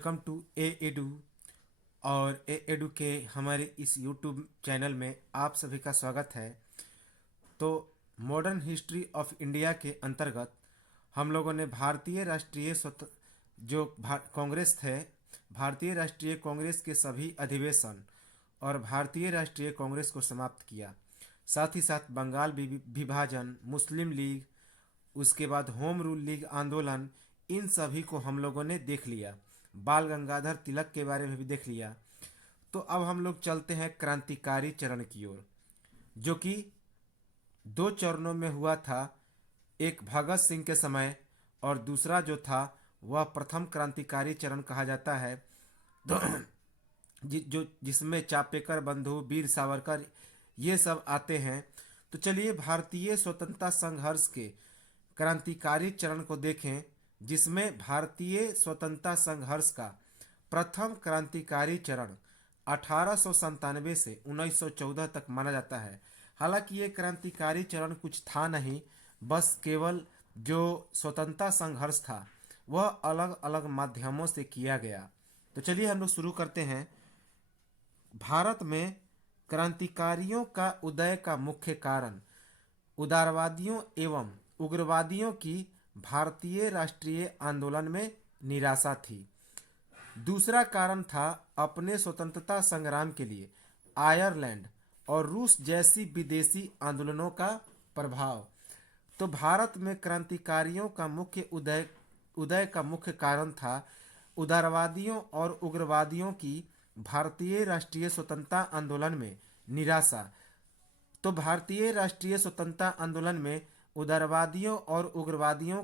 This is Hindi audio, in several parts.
Welcome to A edu. और ए एडू के हमारे इस यूट्यूब चैनल में आप सभी का स्वागत है। तो मॉडर्न हिस्ट्री ऑफ इंडिया के अंतर्गत हम लोगों ने भारतीय राष्ट्रीय कांग्रेस थे, भारतीय राष्ट्रीय कांग्रेस के सभी अधिवेशन और भारतीय राष्ट्रीय कांग्रेस को समाप्त किया। साथ ही साथ बंगाल विभाजन, मुस्लिम लीग, उसके बाद होम रूल लीग आंदोलन, इन सभी को हम लोगों ने देख लिया। बाल गंगाधर तिलक के बारे में भी देख लिया। तो अब हम लोग चलते हैं क्रांतिकारी चरण की ओर, जो कि दो चरणों में हुआ था। एक भगत सिंह के समय और दूसरा जो था वह प्रथम क्रांतिकारी चरण कहा जाता है। तो जिसमें चापेकर बंधु, वीर सावरकर, ये सब आते हैं। तो चलिए भारतीय स्वतंत्रता संघर्ष के क्रांतिकारी चरण को देखें, जिसमें भारतीय स्वतंत्रता संघर्ष का प्रथम क्रांतिकारी चरण 1897 से 1914 तक माना जाता है। हालांकि ये क्रांतिकारी चरण कुछ था नहीं, बस केवल जो स्वतंत्रता संघर्ष था वह अलग अलग माध्यमों से किया गया। तो चलिए हम लोग शुरू करते हैं। भारत में क्रांतिकारियों का उदय का मुख्य कारण उदारवादियों एवं उग्रवादियों की भारतीय राष्ट्रीय आंदोलन में निराशा थी। दूसरा कारण था अपने स्वतंत्रता संग्राम के लिए आयरलैंड और रूस जैसी विदेशी आंदोलनों का प्रभाव। तो भारत में क्रांतिकारियों का उदय का मुख्य कारण था उदारवादियों और उग्रवादियों की भारतीय राष्ट्रीय स्वतंत्रता आंदोलन में निराशा। तो भारतीय राष्ट्रीय स्वतंत्रता आंदोलन में उदारवादियों और उग्रवादियों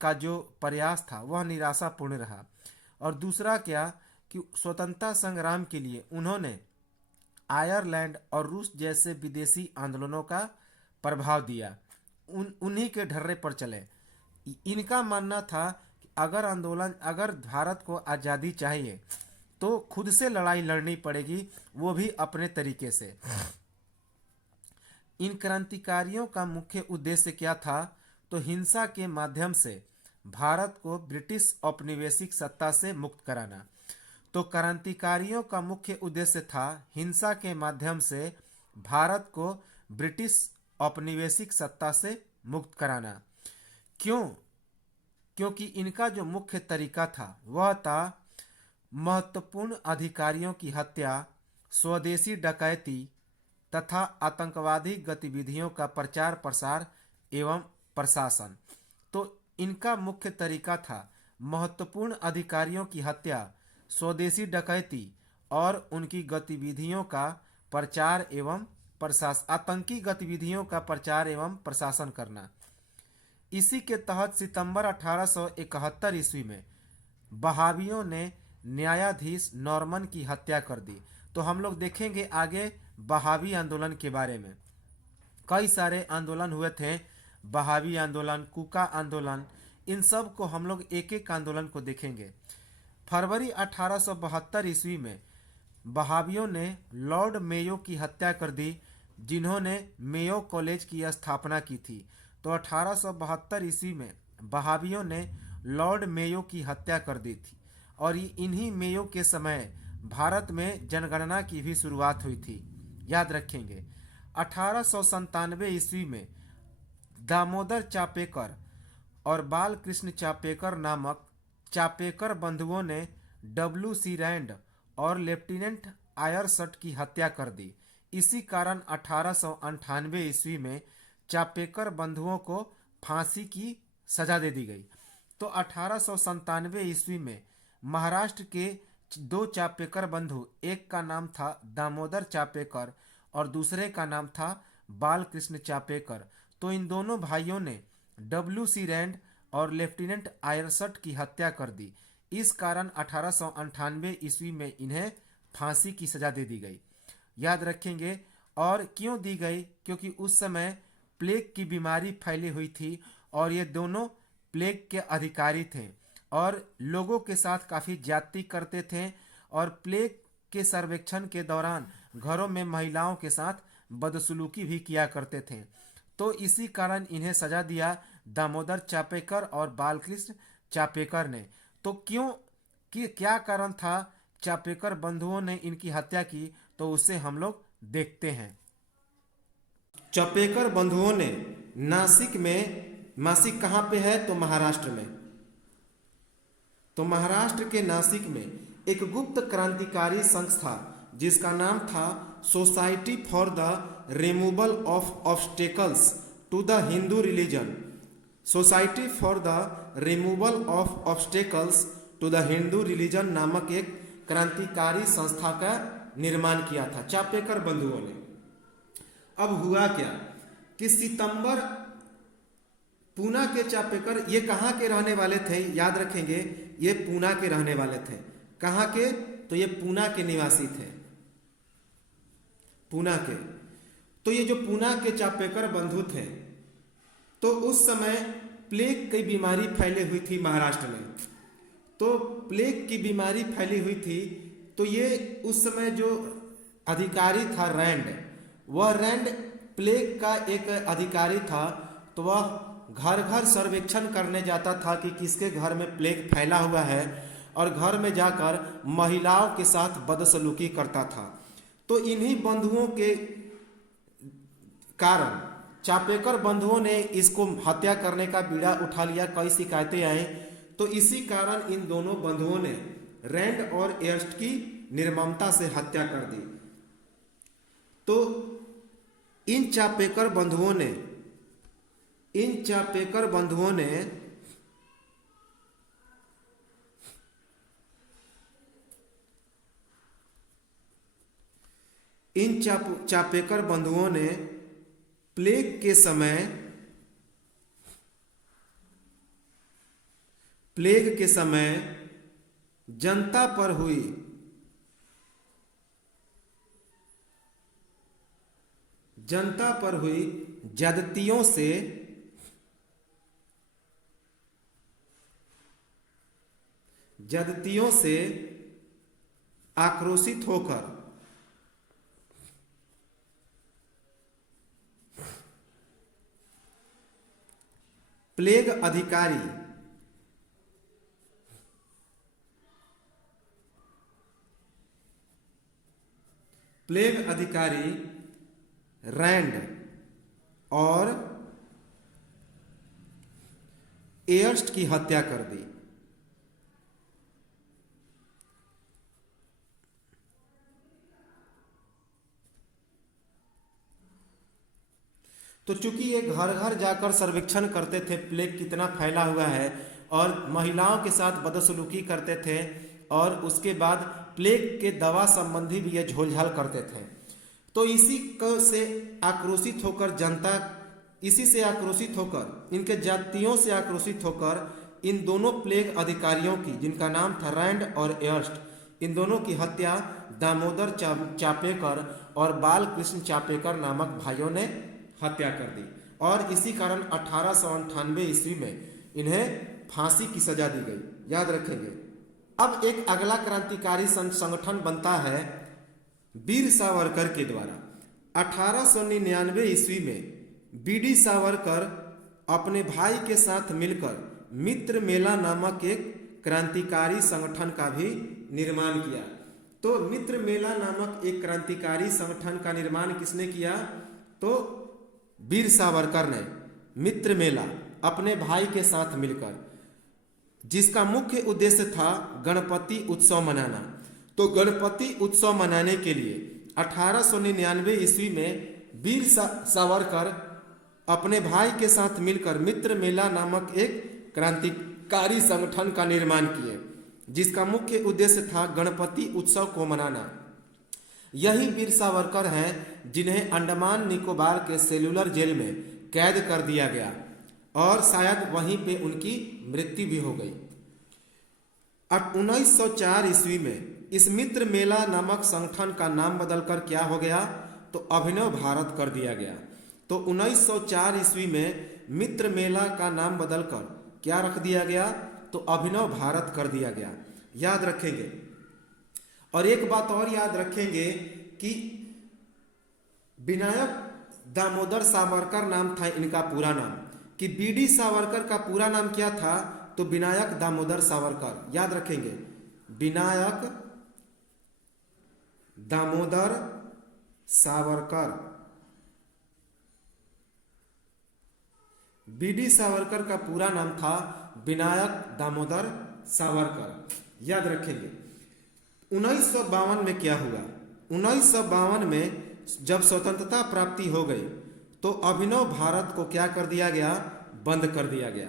का जो प्रयास था वह निराशापूर्ण रहा। और दूसरा क्या कि स्वतंत्रता संग्राम के लिए उन्होंने आयरलैंड और रूस जैसे विदेशी आंदोलनों का प्रभाव दिया, उन्हीं के ढर्रे पर चले। इनका मानना था कि अगर भारत को आज़ादी चाहिए तो खुद से लड़ाई लड़नी पड़ेगी, वो भी अपने तरीके से। इन क्रांतिकारियों का मुख्य उद्देश्य क्या था? तो हिंसा के माध्यम से भारत को ब्रिटिश औपनिवेशिक सत्ता से मुक्त कराना। तो क्रांतिकारियों का मुख्य उद्देश्य था हिंसा के माध्यम से भारत को ब्रिटिश औपनिवेशिक सत्ता से मुक्त कराना। क्यों? क्योंकि इनका जो मुख्य तरीका था वह था महत्वपूर्ण अधिकारियों की हत्या, स्वदेशी डकैती तथा आतंकवादी गतिविधियों का प्रचार प्रसार एवं प्रशासन। तो इनका मुख्य तरीका था महत्वपूर्ण अधिकारियों की हत्या, स्वदेशी डकैती और उनकी गतिविधियों का प्रचार एवं प्रशासन, आतंकी गतिविधियों का प्रचार एवं प्रशासन करना। इसी के तहत सितंबर 1871 ईस्वी में बहावियों ने न्यायाधीश नॉर्मन की हत्या कर दी। तो हम लोग देखेंगे आगे बहावी आंदोलन के बारे में। कई सारे आंदोलन हुए थे, बहावी आंदोलन, कुका आंदोलन, इन सब को हम लोग एक एक आंदोलन को देखेंगे। फरवरी 1872 ईस्वी में बहावियों ने लॉर्ड मेयो की हत्या कर दी, जिन्होंने मेयो कॉलेज की स्थापना की थी। तो 1872 ईस्वी में बहावियों ने लॉर्ड मेयो की हत्या कर दी थी। और इन्हीं मेयो के समय भारत में जनगणना की भी शुरुआत हुई थी, याद रखेंगे। 1897 ईस्वी में दामोदर चापेकर और बाल कृष्ण चापेकर नामक चापेकर बंधुओं ने W.C. रैंड और लेफ्टिनेंट आयरसट की हत्या कर दी। इसी कारण 1898 ईस्वी में चापेकर बंधुओं को फांसी की सजा दे दी गई। तो 1897 ईस्वी में महाराष्ट्र के दो चापेकर बंधु, एक का नाम था दामोदर चापेकर और दूसरे का नाम था बालकृष्ण चापेकर। तो इन दोनों भाइयों ने W.C. रैंड और लेफ्टिनेंट आयरसट की हत्या कर दी। इस कारण 1898 ईस्वी में इन्हें फांसी की सजा दे दी गई, याद रखेंगे। और क्यों दी गई? क्योंकि उस समय प्लेग की बीमारी फैली हुई थी और ये दोनों प्लेग के अधिकारी थे और लोगों के साथ काफ़ी ज्यादती करते थे और प्लेग के सर्वेक्षण के दौरान घरों में महिलाओं के साथ बदसलूकी भी किया करते थे। तो इसी कारण इन्हें सजा दिया दामोदर चापेकर और बालकृष्ण चापेकर ने। तो क्यों कि क्या कारण था चापेकर बंधुओं ने इनकी हत्या की, तो उसे हम लोग देखते हैं। चापेकर बंधुओं ने नासिक में, नासिक कहाँ पे है तो महाराष्ट्र में, तो महाराष्ट्र के नासिक में एक गुप्त क्रांतिकारी संस्था जिसका नाम था society for the removal of obstacles to the Hindu religion, society for the removal of obstacles to the Hindu religion नामक एक क्रांतिकारी संस्था का निर्माण किया था चापेकर बंधुओं ने। अब हुआ क्या कि सितंबर, पूना के चापेकर, ये कहाँ के रहने वाले थे याद रखेंगे, ये पूना के रहने वाले थे। कहाँ के, तो ये पूना के निवासी थे, पूना के। तो ये जो पूना के चापेकर बंधु थे, तो उस समय प्लेग की बीमारी फैली हुई थी महाराष्ट्र में। तो प्लेग की बीमारी फैली हुई थी, तो ये उस समय जो अधिकारी था रैंड, वह रैंड प्लेग का एक अधिकारी था। तो वह घर घर सर्वेक्षण करने जाता था कि किसके घर में प्लेग फैला हुआ है, और घर में जाकर महिलाओं के साथ बदसलूकी करता था। तो इन्हीं बंधुओं के कारण चापेकर बंधुओं ने इसको हत्या करने का बीड़ा उठा लिया। कई शिकायतें आई, तो इसी कारण इन दोनों बंधुओं ने रैंड और एर्स्ट की निर्ममता से हत्या कर दी। तो इन चापेकर बंधुओं ने इन चापेकर बंधुओं ने चापेकर बंधुओं ने प्लेग के समय जनता पर हुई ज्यादतियों से आक्रोशित होकर प्लेग अधिकारी रैंड और एर्स्ट की हत्या कर दी। तो चूंकि ये घर घर जाकर सर्वेक्षण करते थे प्लेग कितना फैला हुआ है, और महिलाओं के साथ बदसलूकी करते थे, और उसके बाद प्लेग के दवा संबंधी भी ये झोलझाल करते थे। तो इसी से आक्रोशित होकर जनता, इसी से आक्रोशित होकर, इनके जातियों से आक्रोशित होकर इन दोनों प्लेग अधिकारियों की, जिनका नाम था रैंड और एर्स्ट, इन दोनों की हत्या दामोदर चापेकर और बालकृष्ण चापेकर नामक भाइयों ने हत्या कर दी। और इसी कारण 1898 ईस्वी में इन्हें फांसी की सजा दी गई, याद रखेंगे। अब एक अगला क्रांतिकारी संगठन बनता है वीर सावरकर के द्वारा। 1899 ईस्वी में बीडी सावरकर अपने भाई के साथ मिलकर मित्र मेला नामक एक क्रांतिकारी संगठन का भी निर्माण किया। तो मित्र मेला नामक एक क्रांतिकारी संगठन का निर्माण किसने किया, तो वीर सावरकर ने मित्र मेला अपने भाई के साथ मिलकर, जिसका मुख्य उद्देश्य था गणपति उत्सव मनाना। तो गणपति उत्सव मनाने के लिए 1899 ईस्वी में वीर सावरकर अपने भाई के साथ मिलकर मित्र मेला नामक एक क्रांतिकारी संगठन का निर्माण किए, जिसका मुख्य उद्देश्य था गणपति उत्सव को मनाना। यही वीर सावरकर हैं जिन्हें अंडमान निकोबार के सेलुलर जेल में कैद कर दिया गया, और शायद वहीं पे उनकी मृत्यु भी हो गई। अब 1904 ईस्वी में इस मित्र मेला नामक संगठन का नाम बदलकर क्या हो गया, तो अभिनव भारत कर दिया गया। तो 1904 ईस्वी में मित्र मेला का नाम बदलकर क्या रख दिया गया, तो अभिनव भारत कर दिया गया, याद रखेंगे। और एक बात और याद रखेंगे कि विनायक दामोदर सावरकर नाम था इनका पूरा नाम, कि बीडी सावरकर का पूरा नाम क्या था, तो विनायक दामोदर सावरकर, याद रखेंगे। विनायक दामोदर सावरकर। बीडी सावरकर का पूरा नाम था विनायक दामोदर सावरकर, याद रखेंगे। 1952 में क्या हुआ? 1952 में जब स्वतंत्रता प्राप्ति हो गई तो अभिनव भारत को क्या कर दिया गया? बंद कर दिया गया।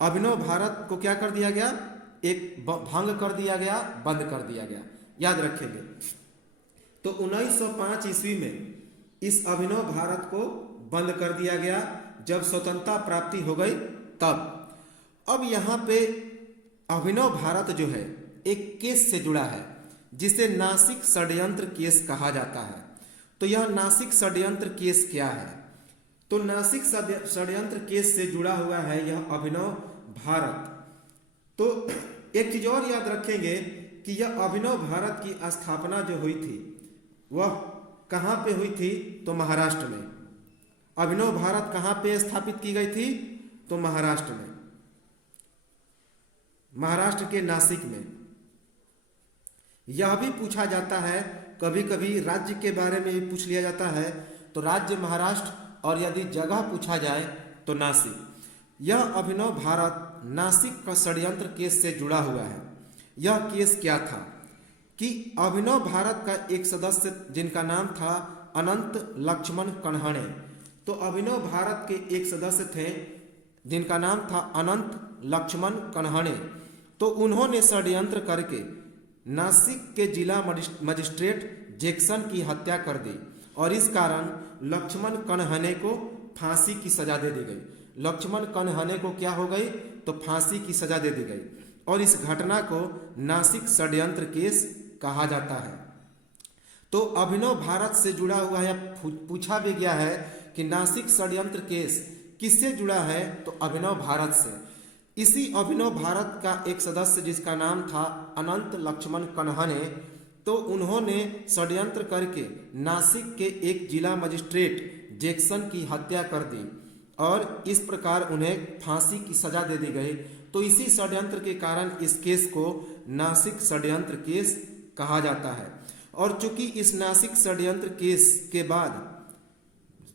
अभिनव भारत को क्या कर दिया गया? एक भंग कर दिया गया, बंद कर दिया गया, याद रखेंगे। तो 1905 ईस्वी में इस अभिनव भारत को बंद कर दिया गया जब स्वतंत्रता प्राप्ति हो गई तब। अब यहाँ पे अभिनव भारत जो है एक केस से जुड़ा है जिसे नासिक षड्यंत्र केस कहा जाता है। तो यह नासिक षड्यंत्र केस क्या है? तो नासिक षड्यंत्र केस से जुड़ा हुआ है यह अभिनव भारत। तो एक चीज और याद रखेंगे कि यह अभिनव भारत की स्थापना जो हुई थी वह कहाँ पे हुई थी? तो महाराष्ट्र में। अभिनव भारत कहाँ पे स्थापित की गई थी? तो महाराष्ट्र में, महाराष्ट्र के नासिक में। यह भी पूछा जाता है, कभी कभी राज्य के बारे में भी पूछ लिया जाता है, तो राज्य महाराष्ट्र, और यदि जगह पूछा जाए तो नासिक। यह अभिनव भारत नासिक का षड्यंत्र केस से जुड़ा हुआ है। यह केस क्या था कि अभिनव भारत का एक सदस्य जिनका नाम था अनंत लक्ष्मण कन्हणे, तो अभिनव भारत के एक सदस्य थे जिनका नाम था अनंत लक्ष्मण कन्हणे। तो उन्होंने षड्यंत्र करके नासिक के जिला मजिस्ट्रेट जैक्सन की हत्या कर दी और इस कारण लक्ष्मण कन्हणे को फांसी की सजा दे दी गई। लक्ष्मण कन्हणे को क्या हो गई? तो फांसी की सजा दे दी गई और इस घटना को नासिक षड्यंत्र केस कहा जाता है। तो अभिनव भारत से जुड़ा हुआ है, पूछा भी गया है कि नासिक षड्यंत्र केस किससे जुड़ा है? तो अभिनव भारत से। इसी अभिनव भारत का एक सदस्य जिसका नाम था अनंत लक्ष्मण कन्हणे, तो उन्होंने षड्यंत्र करके नासिक के एक जिला मजिस्ट्रेट जैक्सन की हत्या कर दी और इस प्रकार उन्हें फांसी की सजा दे दी गई। तो इसी षड्यंत्र के कारण इस केस को नासिक षड्यंत्र केस कहा जाता है। और चूंकि इस नासिक षड्यंत्र केस के बाद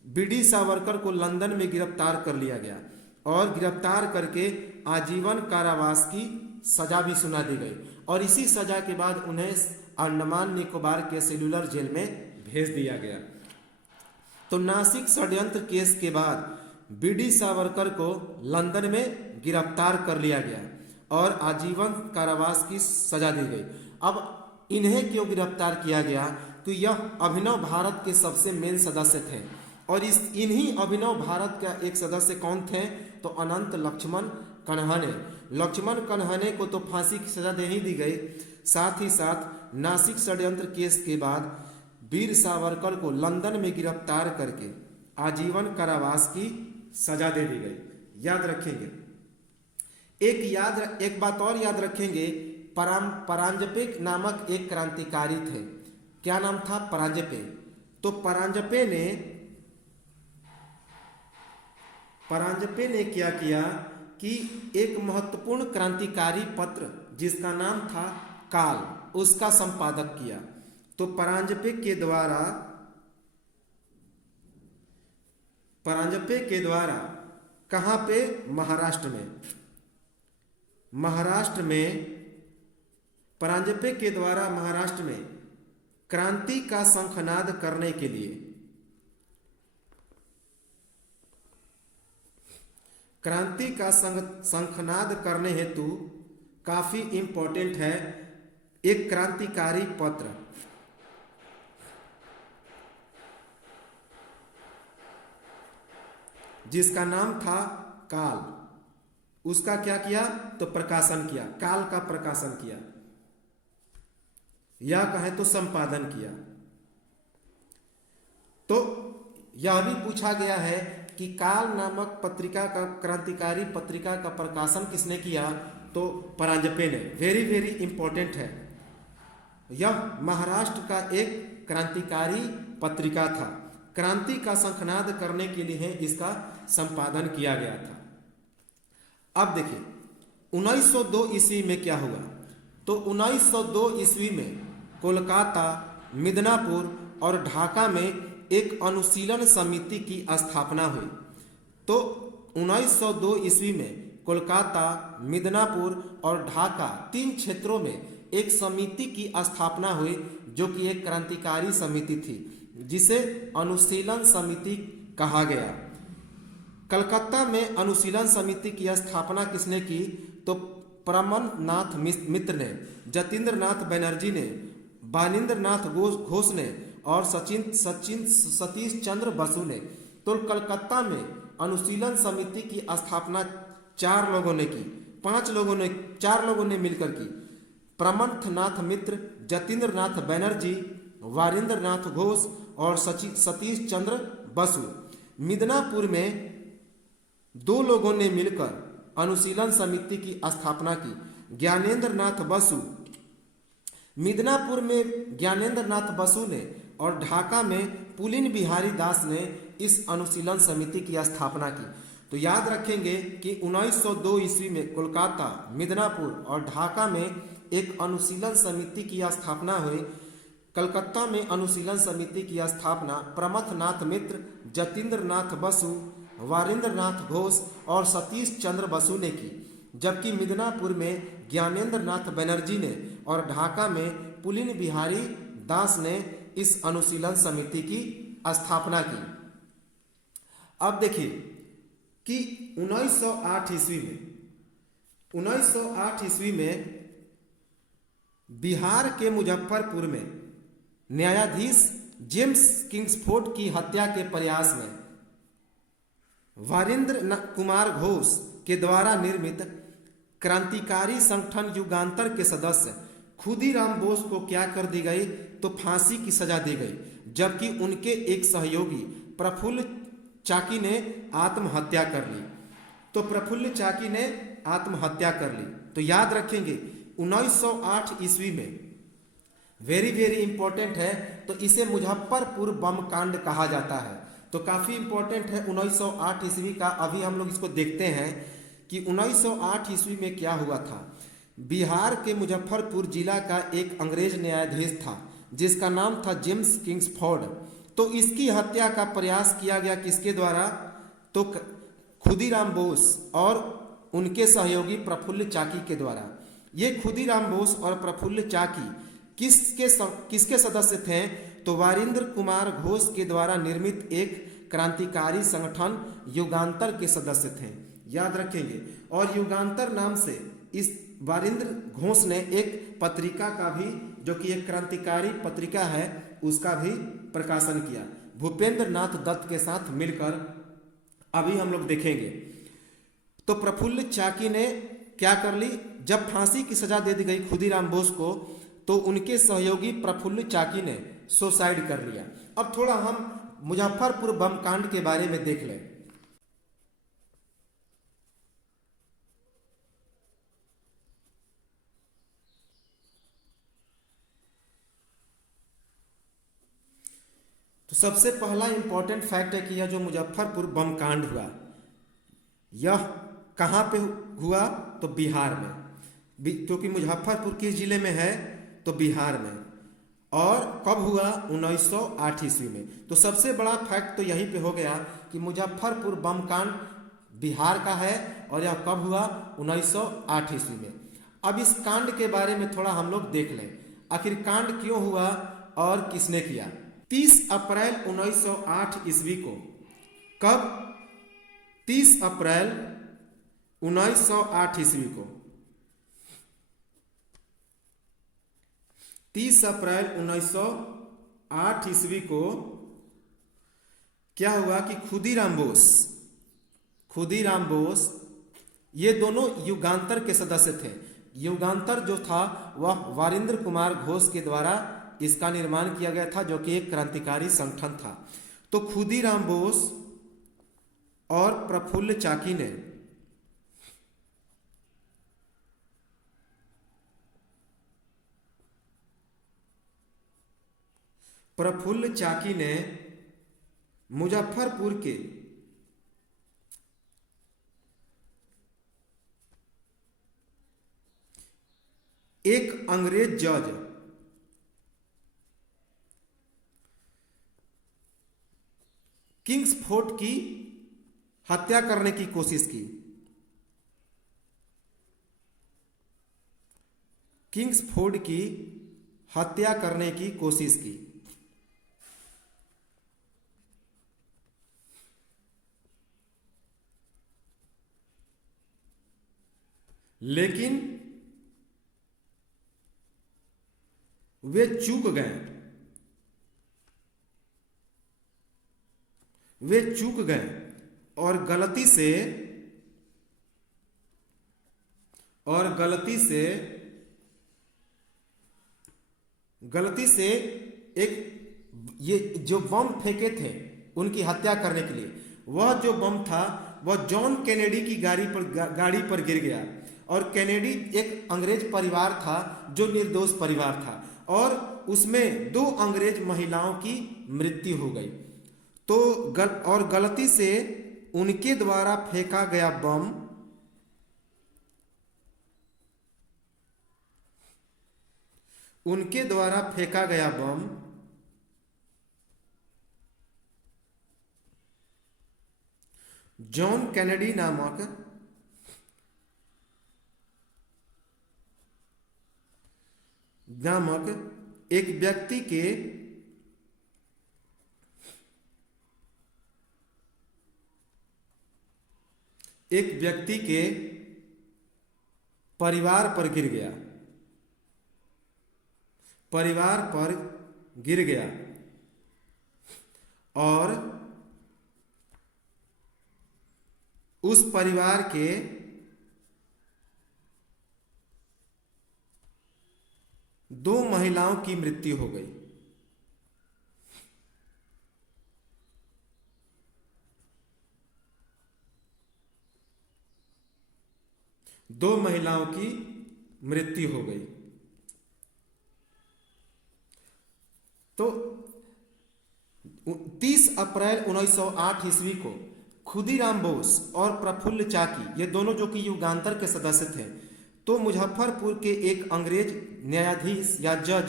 बीडी सावरकर को लंदन में गिरफ्तार कर लिया गया और गिरफ्तार करके आजीवन कारावास की सजा भी सुना दी गई और इसी सजा के बाद उन्हें अंडमान निकोबार के सेल्युलर जेल में भेज दिया गया। तो नासिक षड्यंत्र केस के बाद बीडी सावरकर को लंदन में गिरफ्तार कर लिया गया और आजीवन कारावास की सजा दी गई। अब इन्हें क्यों गिरफ्तार किया गया? तो यह अभिनव भारत के सबसे मेन सदस्य थे और इन्हीं अभिनव भारत का एक सदस्य कौन थे? तो अनंत लक्ष्मण कन्हणे। लक्ष्मण कन्हणे को तो फांसी की सजा दे ही दी गई, साथ ही साथ नासिक षड्यंत्र केस के बाद वीर सावरकर को लंदन में गिरफ्तार करके आजीवन कारावास की सजा दे दी गई। याद रखेंगे। एक बात और याद रखेंगे, परांजपे नामक एक क्रांतिकारी थे। क्या नाम था? परांजपे। तो परांजपे ने क्या किया कि एक महत्वपूर्ण क्रांतिकारी पत्र जिसका नाम था काल, उसका संपादक किया। तो परांजपे के द्वारा कहाँ पे? महाराष्ट्र में परांजपे के द्वारा महाराष्ट्र में क्रांति का शंखनाद करने के लिए, क्रांति का शंखनाद करने हेतु काफी इंपॉर्टेंट है एक क्रांतिकारी पत्र जिसका नाम था काल। उसका क्या किया? तो प्रकाशन किया, काल का प्रकाशन किया या कहे तो संपादन किया। तो यह भी पूछा गया है कि काल नामक पत्रिका का, क्रांतिकारी पत्रिका का प्रकाशन किसने किया? तो परांजपे ने। वेरी वेरी इंपॉर्टेंट है। यह महाराष्ट्र का एक क्रांतिकारी पत्रिका था। क्रांति का शंखनाद करने के लिए इसका संपादन किया गया था। अब देखिए 1902 ईस्वी में क्या हुआ? तो 1902 ईस्वी में कोलकाता, मिदनापुर और ढाका में एक अनुशीलन समिति की स्थापना हुई। तो 1902 ईस्वी में कोलकाता, मिदनापुर और ढाका 3 क्षेत्रों में एक समिति की स्थापना हुई, जो कि एक क्रांतिकारी समिति थी, जिसे अनुशीलन समिति कहा गया। कलकत्ता में अनुशीलन समिति की स्थापना किसने की? तो परमनाथ मित्र ने, जतीन्द्र नाथ बनर्जी ने, बानीन्द्र नाथ घोष ने और सतीश चंद्र बसु ने। तो कलकत्ता में अनुशीलन समिति की स्थापना 4 लोगों ने की, 4 लोगों ने मिलकर की। परमनाथ मित्र, जतीन्द्र नाथ बनर्जी, वारिंद्र नाथ घोष और सतीश चंद्र बसु। मिदनापुर में 2 लोगों ने मिलकर अनुशीलन समिति की स्थापना की, ज्ञानेंद्र नाथ बसु। मिदनापुर में ज्ञानेंद्र नाथ बसु ने और ढाका में पुलिन बिहारी दास ने इस अनुशीलन समिति की स्थापना की। तो याद रखेंगे कि 1902 ईस्वी में कोलकाता, मिदनापुर और ढाका में एक अनुशीलन समिति की स्थापना हुई। कलकत्ता में अनुशीलन समिति की स्थापना प्रमथनाथ मित्र, जतीन्द्र नाथ बसु, वारिंद्र नाथ घोष और सतीश चंद्र बसु ने की, जबकि मिदनापुर में ज्ञानेंद्र नाथ बनर्जी ने और ढाका में पुलिन बिहारी दास ने इस अनुशीलन समिति की स्थापना की। अब देखिए कि 1908 ईस्वी में बिहार के मुजफ्फरपुर में न्यायाधीश जेम्स किंग्सफोर्ड की हत्या के प्रयास में वारिंद्र कुमार घोष के द्वारा निर्मित क्रांतिकारी संगठन युगांतर के सदस्य खुदीराम बोस को क्या कर दी गई? तो फांसी की सजा दी गई, जबकि उनके एक सहयोगी प्रफुल्ल चाकी ने आत्महत्या कर ली। तो प्रफुल्ल चाकी ने आत्महत्या कर ली। तो याद रखेंगे 1908 ईस्वी में वेरी इंपॉर्टेंट है, तो इसे मुजफ्फरपुर बम कांड कहा जाता है। तो काफी इंपॉर्टेंट है 1908 ईस्वी का। अभी हम लोग इसको देखते हैं कि 1908 ईस्वी में क्या हुआ था। बिहार के मुजफ्फरपुर जिला का एक अंग्रेज न्यायाधीश था, जिसका नाम था जेम्स किंग्सफोर्ड। तो इसकी हत्या का प्रयास किया गया किसके द्वारा? तो खुदीराम बोस और उनके सहयोगी प्रफुल्ल चाकी के द्वारा। ये खुदीराम बोस और प्रफुल्ल चाकी किसके सदस्य थे? तो वारिंद्र कुमार घोष के द्वारा निर्मित एक क्रांतिकारी संगठन युगांतर के सदस्य थे, याद रखेंगे। और युगांतर नाम से इस वारिंद्र घोष ने एक पत्रिका का भी, जो कि एक क्रांतिकारी पत्रिका है, उसका भी प्रकाशन किया भूपेंद्र नाथ दत्त के साथ मिलकर। अभी हम लोग देखेंगे। तो प्रफुल्ल चाकी ने क्या कर ली? जब फांसी की सजा दे दी गई खुदीराम बोस को, तो उनके सहयोगी प्रफुल्ल चाकी ने सुसाइड कर लिया। अब थोड़ा हम मुजफ्फरपुर बम कांड के बारे में देख लें। तो सबसे पहला इंपॉर्टेंट फैक्ट है कि यह जो मुजफ्फरपुर बम कांड हुआ, यह कहाँ पे हुआ? तो बिहार में, क्योंकि मुजफ्फरपुर किस जिले में है? तो बिहार में। और कब हुआ? 1908 ईस्वी में। तो सबसे बड़ा फैक्ट तो यहीं पे हो गया कि मुजफ्फरपुर बम कांड बिहार का है, और यह कब हुआ? 1908 ईस्वी में। अब इस कांड के बारे में थोड़ा हम लोग देख लें, आखिर कांड क्यों हुआ और किसने किया। 30 अप्रैल 1908 ईस्वी को, कब? 30 अप्रैल 1908 ईस्वी को, 30 अप्रैल 1908 ईस्वी को क्या हुआ कि खुदीराम बोस ये दोनों युगांतर के सदस्य थे। युगांतर जो था वह वारिंद्र कुमार घोष के द्वारा इसका निर्माण किया गया था, जो कि एक क्रांतिकारी संगठन था। तो खुदीराम बोस और प्रफुल्ल चाकी ने मुजफ्फरपुर के एक अंग्रेज जज किंग्सफोर्ड की हत्या करने की कोशिश की। किंग्सफोर्ड की हत्या करने की कोशिश की, लेकिन वे चूक गए। वे चूक गए और गलती से एक ये जो बम फेंके थे उनकी हत्या करने के लिए, वह जो बम था वह जॉन कैनेडी की गाड़ी पर गिर गया। और कैनेडी एक अंग्रेज परिवार था जो निर्दोष परिवार था, और उसमें 2 अंग्रेज महिलाओं की मृत्यु हो गई। तो गलती से उनके द्वारा फेंका गया बम जॉन कैनेडी नामक एक व्यक्ति के परिवार पर गिर गया और उस परिवार के 2 महिलाओं की मृत्यु हो गई। दो महिलाओं की मृत्यु हो गई। तो 30 अप्रैल 1908 ईस्वी को खुदीराम बोस और प्रफुल्ल चाकी, ये दोनों जो कि युगांतर के सदस्य थे, तो मुजफ्फरपुर के एक अंग्रेज न्यायाधीश या जज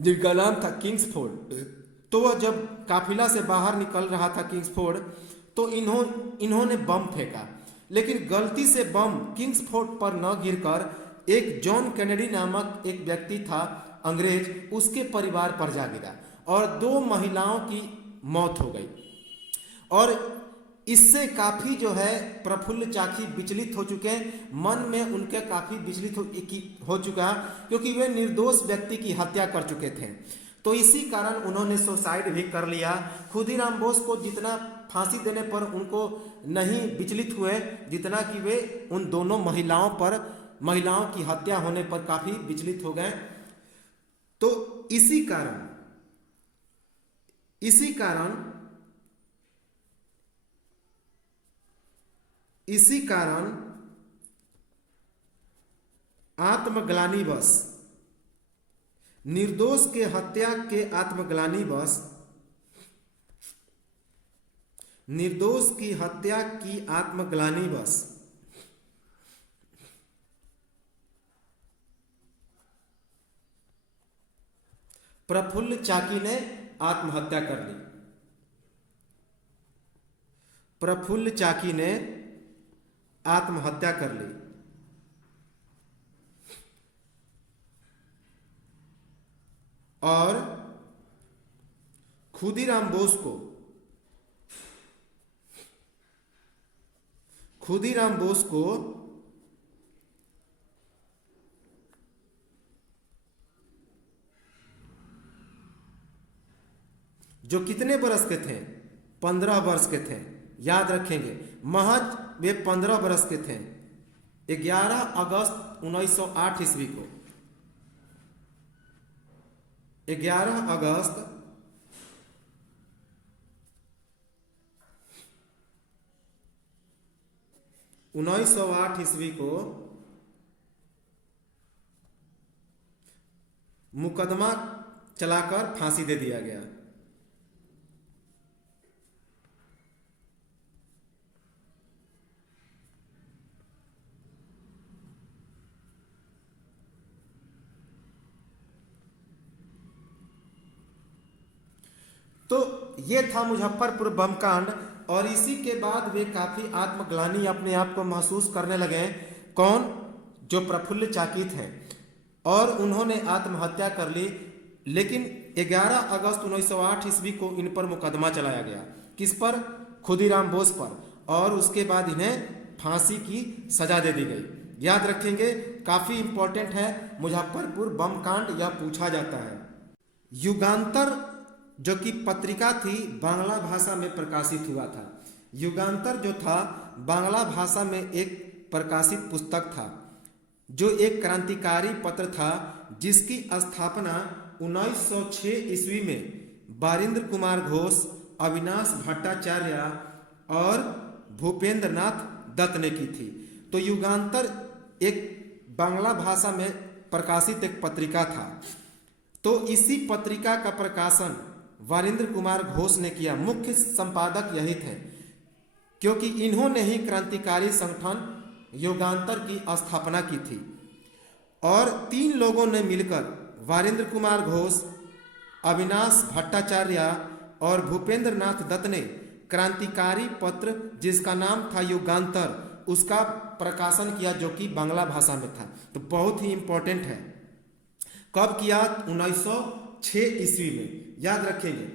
जिनका नाम था किंग्सफोर्ड, तो वह जब काफिला से बाहर निकल रहा था किंग्सफोर्ड, तो इन्होंने बम फेंका, लेकिन गलती से बम किंग्सफोर्ड पर न गिरकर एक जॉन कैनेडी नामक एक व्यक्ति था अंग्रेज, उसके परिवार पर जा गिरा और 2 महिलाओं की मौत हो गई। और इससे काफी जो है प्रफुल्ल चाकी विचलित हो चुके हैं, मन में उनके काफी विचलित हो चुका, क्योंकि वे निर्दोष व्यक्ति की हत्या कर चुके थे। तो इसी कारण उन्होंने सुसाइड भी कर लिया। खुदीराम बोस को जितना फांसी देने पर उनको नहीं विचलित हुए, जितना कि वे उन दोनों महिलाओं की हत्या होने पर काफी विचलित हो गए। तो इसी कारण आत्मग्लानिवश, निर्दोष के हत्या के आत्मग्लानिवश, निर्दोष की हत्या की आत्मग्लानिवश प्रफुल्ल चाकी ने आत्महत्या कर ली। प्रफुल्ल चाकी ने आत्महत्या कर ली और खुदीराम बोस को जो कितने वर्ष के थे, 15 वर्ष के थे, याद रखेंगे, महज वे 15 वर्ष के थे। 11 अगस्त 1908 ईस्वी को, 11 अगस्त 1908 ईस्वी को मुकदमा चलाकर फांसी दे दिया गया। तो ये था मुजफ्फरपुर बम कांड। और इसी के बाद वे काफी आत्मग्लानि अपने आप को महसूस करने लगे। कौन? जो प्रफुल्ल चाकी थे, और उन्होंने आत्महत्या कर ली। लेकिन 11 अगस्त 1908 ईस्वी को इन पर मुकदमा चलाया गया। किस पर? खुदीराम बोस पर। और उसके बाद इन्हें फांसी की सजा दे दी गई। याद रखेंगे, काफी इंपॉर्टेंट है मुजफ्फरपुर बम कांड, यह पूछा जाता है। युगांतर जो कि पत्रिका थी, बांग्ला भाषा में प्रकाशित हुआ था। युगांतर जो था बांग्ला भाषा में एक प्रकाशित पुस्तक था, जो एक क्रांतिकारी पत्र था, जिसकी स्थापना 1906 ईस्वी में बारिंद्र कुमार घोष, अविनाश भट्टाचार्य और भूपेंद्र नाथ दत्त ने की थी। तो युगांतर एक बांग्ला भाषा में प्रकाशित एक पत्रिका था। तो इसी पत्रिका का प्रकाशन वारिंद्र कुमार घोष ने किया। मुख्य संपादक यही थे, क्योंकि इन्होंने ही क्रांतिकारी संगठन युगांतर की स्थापना की थी। और 3 लोगों ने मिलकर, वारिंद्र कुमार घोष, अविनाश भट्टाचार्य और भूपेंद्र नाथ दत्त ने क्रांतिकारी पत्र, जिसका नाम था युगांतर, उसका प्रकाशन किया, जो कि बांग्ला भाषा में था। तो बहुत ही इंपॉर्टेंट है। कब किया? 1906 ईस्वी में। याद रखेंगे,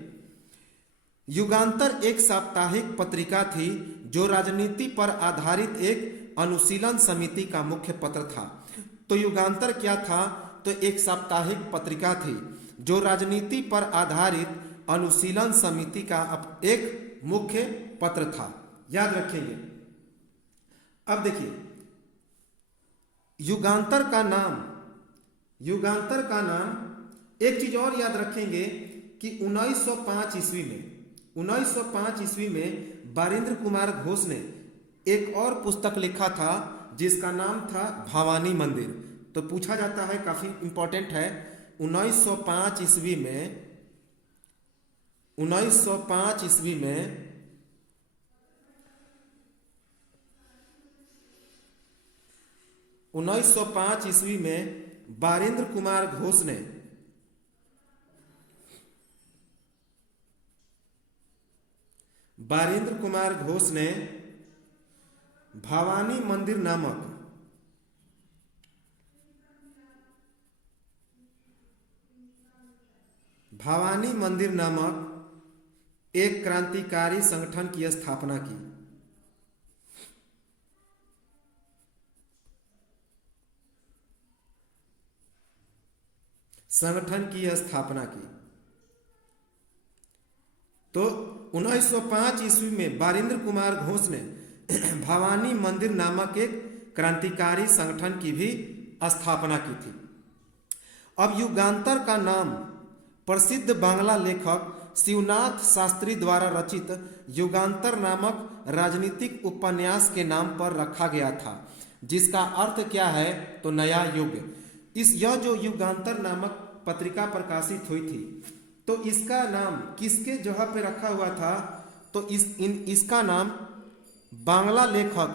युगांतर एक साप्ताहिक पत्रिका थी, जो राजनीति पर आधारित एक अनुशीलन समिति का मुख्य पत्र था। तो युगांतर क्या था? तो एक साप्ताहिक पत्रिका थी, जो राजनीति पर आधारित अनुशीलन समिति का एक मुख्य पत्र था। याद रखेंगे। अब देखिए, युगांतर का नाम एक चीज और याद रखेंगे कि 1905 ईस्वी में बारिंद्र कुमार घोष ने एक और पुस्तक लिखा था, जिसका नाम था भवानी मंदिर। तो पूछा जाता है, काफी इंपॉर्टेंट है, 1905 ईस्वी में बारिंद्र कुमार घोष ने भवानी मंदिर नामक एक क्रांतिकारी संगठन की स्थापना की। तो 1905 ईस्वी में बारिंद्र कुमार घोष ने भवानी मंदिर नामक एक क्रांतिकारी संगठन की भी स्थापना की थी। अब युगांतर का नाम प्रसिद्ध बांग्ला लेखक शिवनाथ शास्त्री द्वारा रचित युगांतर नामक राजनीतिक उपन्यास के नाम पर रखा गया था, जिसका अर्थ क्या है? तो नया युग। यह जो युगांतर नामक पत्रिका प्रकाशित हुई थी, तो इसका नाम किसके जगह पे रखा हुआ था? तो इसका नाम बांग्ला लेखक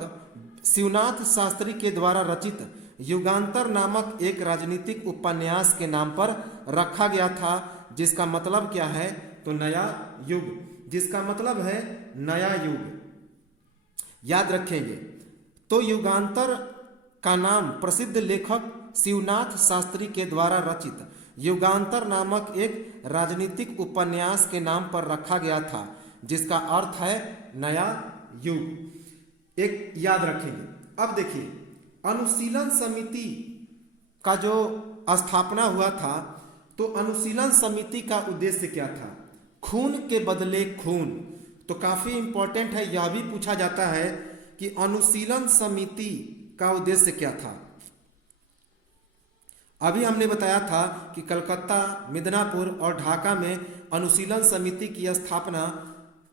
शिवनाथ शास्त्री के द्वारा रचित युगांतर नामक एक राजनीतिक उपन्यास के नाम पर रखा गया था, जिसका मतलब क्या है? तो नया युग, जिसका मतलब है नया युग। याद रखेंगे। तो युगांतर का नाम प्रसिद्ध लेखक शिवनाथ शास्त्री के द्वारा रचित युगांतर नामक एक राजनीतिक उपन्यास के नाम पर रखा गया था, जिसका अर्थ है नया युग। एक याद रखेंगे। अब देखिए, अनुशीलन समिति का जो स्थापना हुआ था, तो अनुशीलन समिति का उद्देश्य क्या था? खून के बदले खून। तो काफी इंपॉर्टेंट है, यह भी पूछा जाता है कि अनुशीलन समिति का उद्देश्य क्या था। अभी हमने बताया था कि कलकत्ता, मिदनापुर और ढाका में अनुशीलन समिति की स्थापना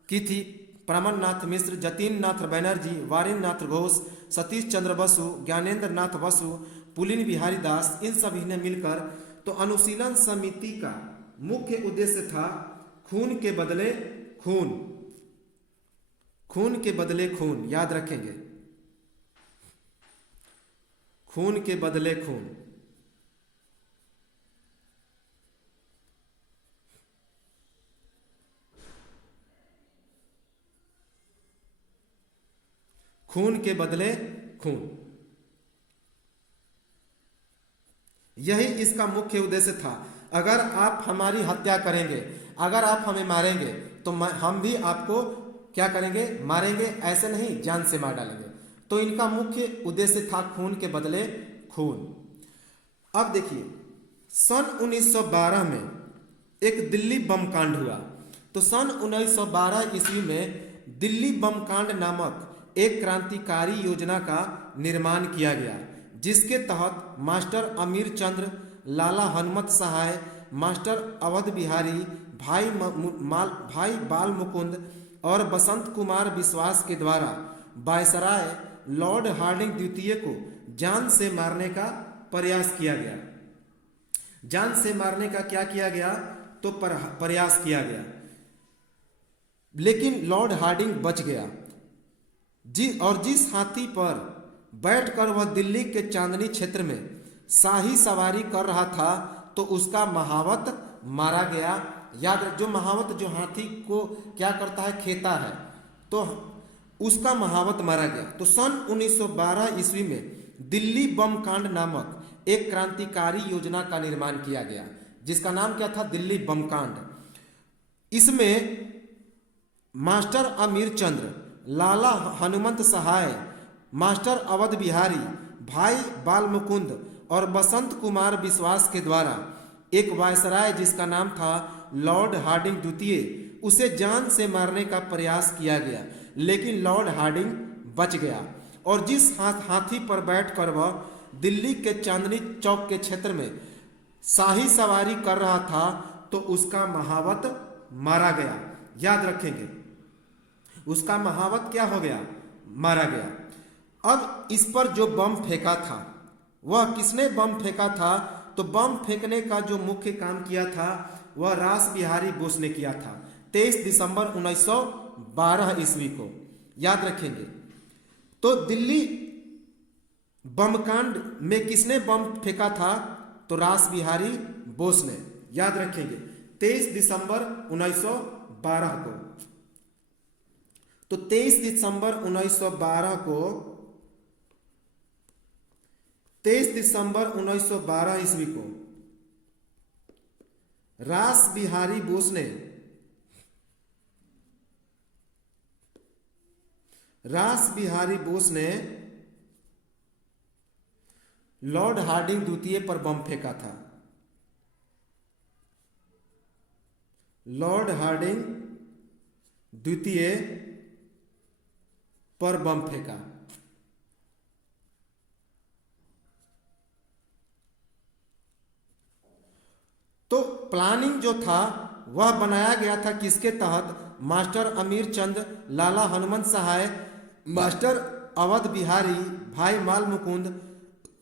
की थी प्रमन्नाथ मिश्र, जतीन नाथ बनर्जी, वारिन नाथ घोष, सतीश चंद्र बसु, ज्ञानेंद्र नाथ बसु, पुलिन बिहारी दास, इन सभी ने मिलकर। तो अनुशीलन समिति का मुख्य उद्देश्य था खून के बदले खून। खून के बदले खून, याद रखेंगे, खून के बदले खून। खून के बदले खून। यही इसका मुख्य उद्देश्य था। अगर आप हमारी हत्या करेंगे, अगर आप हमें मारेंगे तो हम भी आपको क्या करेंगे, मारेंगे, ऐसे नहीं जान से मार डालेंगे। तो इनका मुख्य उद्देश्य था खून के बदले खून। अब देखिए सन 1912 में एक दिल्ली बम कांड हुआ। तो सन 1912 ईस्वी में दिल्ली बम कांड नामक एक क्रांतिकारी योजना का निर्माण किया गया, जिसके तहत मास्टर अमीर चंद्र, लाला हनुमत सहाय, मास्टर अवध बिहारी, भाई बाल मुकुंद और बसंत कुमार विश्वास के द्वारा वायसराय लॉर्ड हार्डिंग द्वितीय को जान से मारने का प्रयास किया गया। जान से मारने का क्या किया गया, तो प्रयास किया गया, लेकिन लॉर्ड हार्डिंग बच गया। जिस हाथी पर बैठकर वह दिल्ली के चांदनी क्षेत्र में शाही सवारी कर रहा था, तो उसका महावत मारा गया। याद रख, जो महावत जो हाथी को क्या करता है, खेता है, तो उसका महावत मारा गया। तो सन 1912 ईस्वी में दिल्ली बम कांड नामक एक क्रांतिकारी योजना का निर्माण किया गया, जिसका नाम क्या था, दिल्ली बम कांड। इसमें मास्टर अमीर चंद्र, लाला हनुमंत सहाय, मास्टर अवध बिहारी, भाई बाल मुकुंद और बसंत कुमार विश्वास के द्वारा एक वायसराय जिसका नाम था लॉर्ड हार्डिंग द्वितीय, उसे जान से मारने का प्रयास किया गया, लेकिन लॉर्ड हार्डिंग बच गया। और जिस हाथी पर बैठकर वह दिल्ली के चांदनी चौक के क्षेत्र में शाही सवारी कर रहा था, तो उसका महावत मारा गया। याद रखेंगे, उसका महावत क्या हो गया, मारा गया। अब इस पर जो बम फेंका था, वह किसने बम फेंका था, तो बम फेंकने का जो मुख्य काम किया था वह रास बिहारी बोस ने किया था 23 दिसंबर 1912 ईस्वी को। याद रखेंगे। तो दिल्ली बमकांड में किसने बम फेंका था, तो रास बिहारी बोस ने। याद रखेंगे 23 दिसंबर 1912 को। तो 23 दिसंबर 1912 को 23 दिसंबर 1912 ईस्वी को रास बिहारी बोस ने लॉर्ड हार्डिंग द्वितीय पर बम फेंका था। लॉर्ड हार्डिंग द्वितीय पर बम फेंका। तो प्लानिंग जो था वह बनाया गया था किसके तहत, मास्टर अमीर चंद, लाला हनुमंत सहाय, मास्टर अवध बिहारी, भाई माल मुकुंद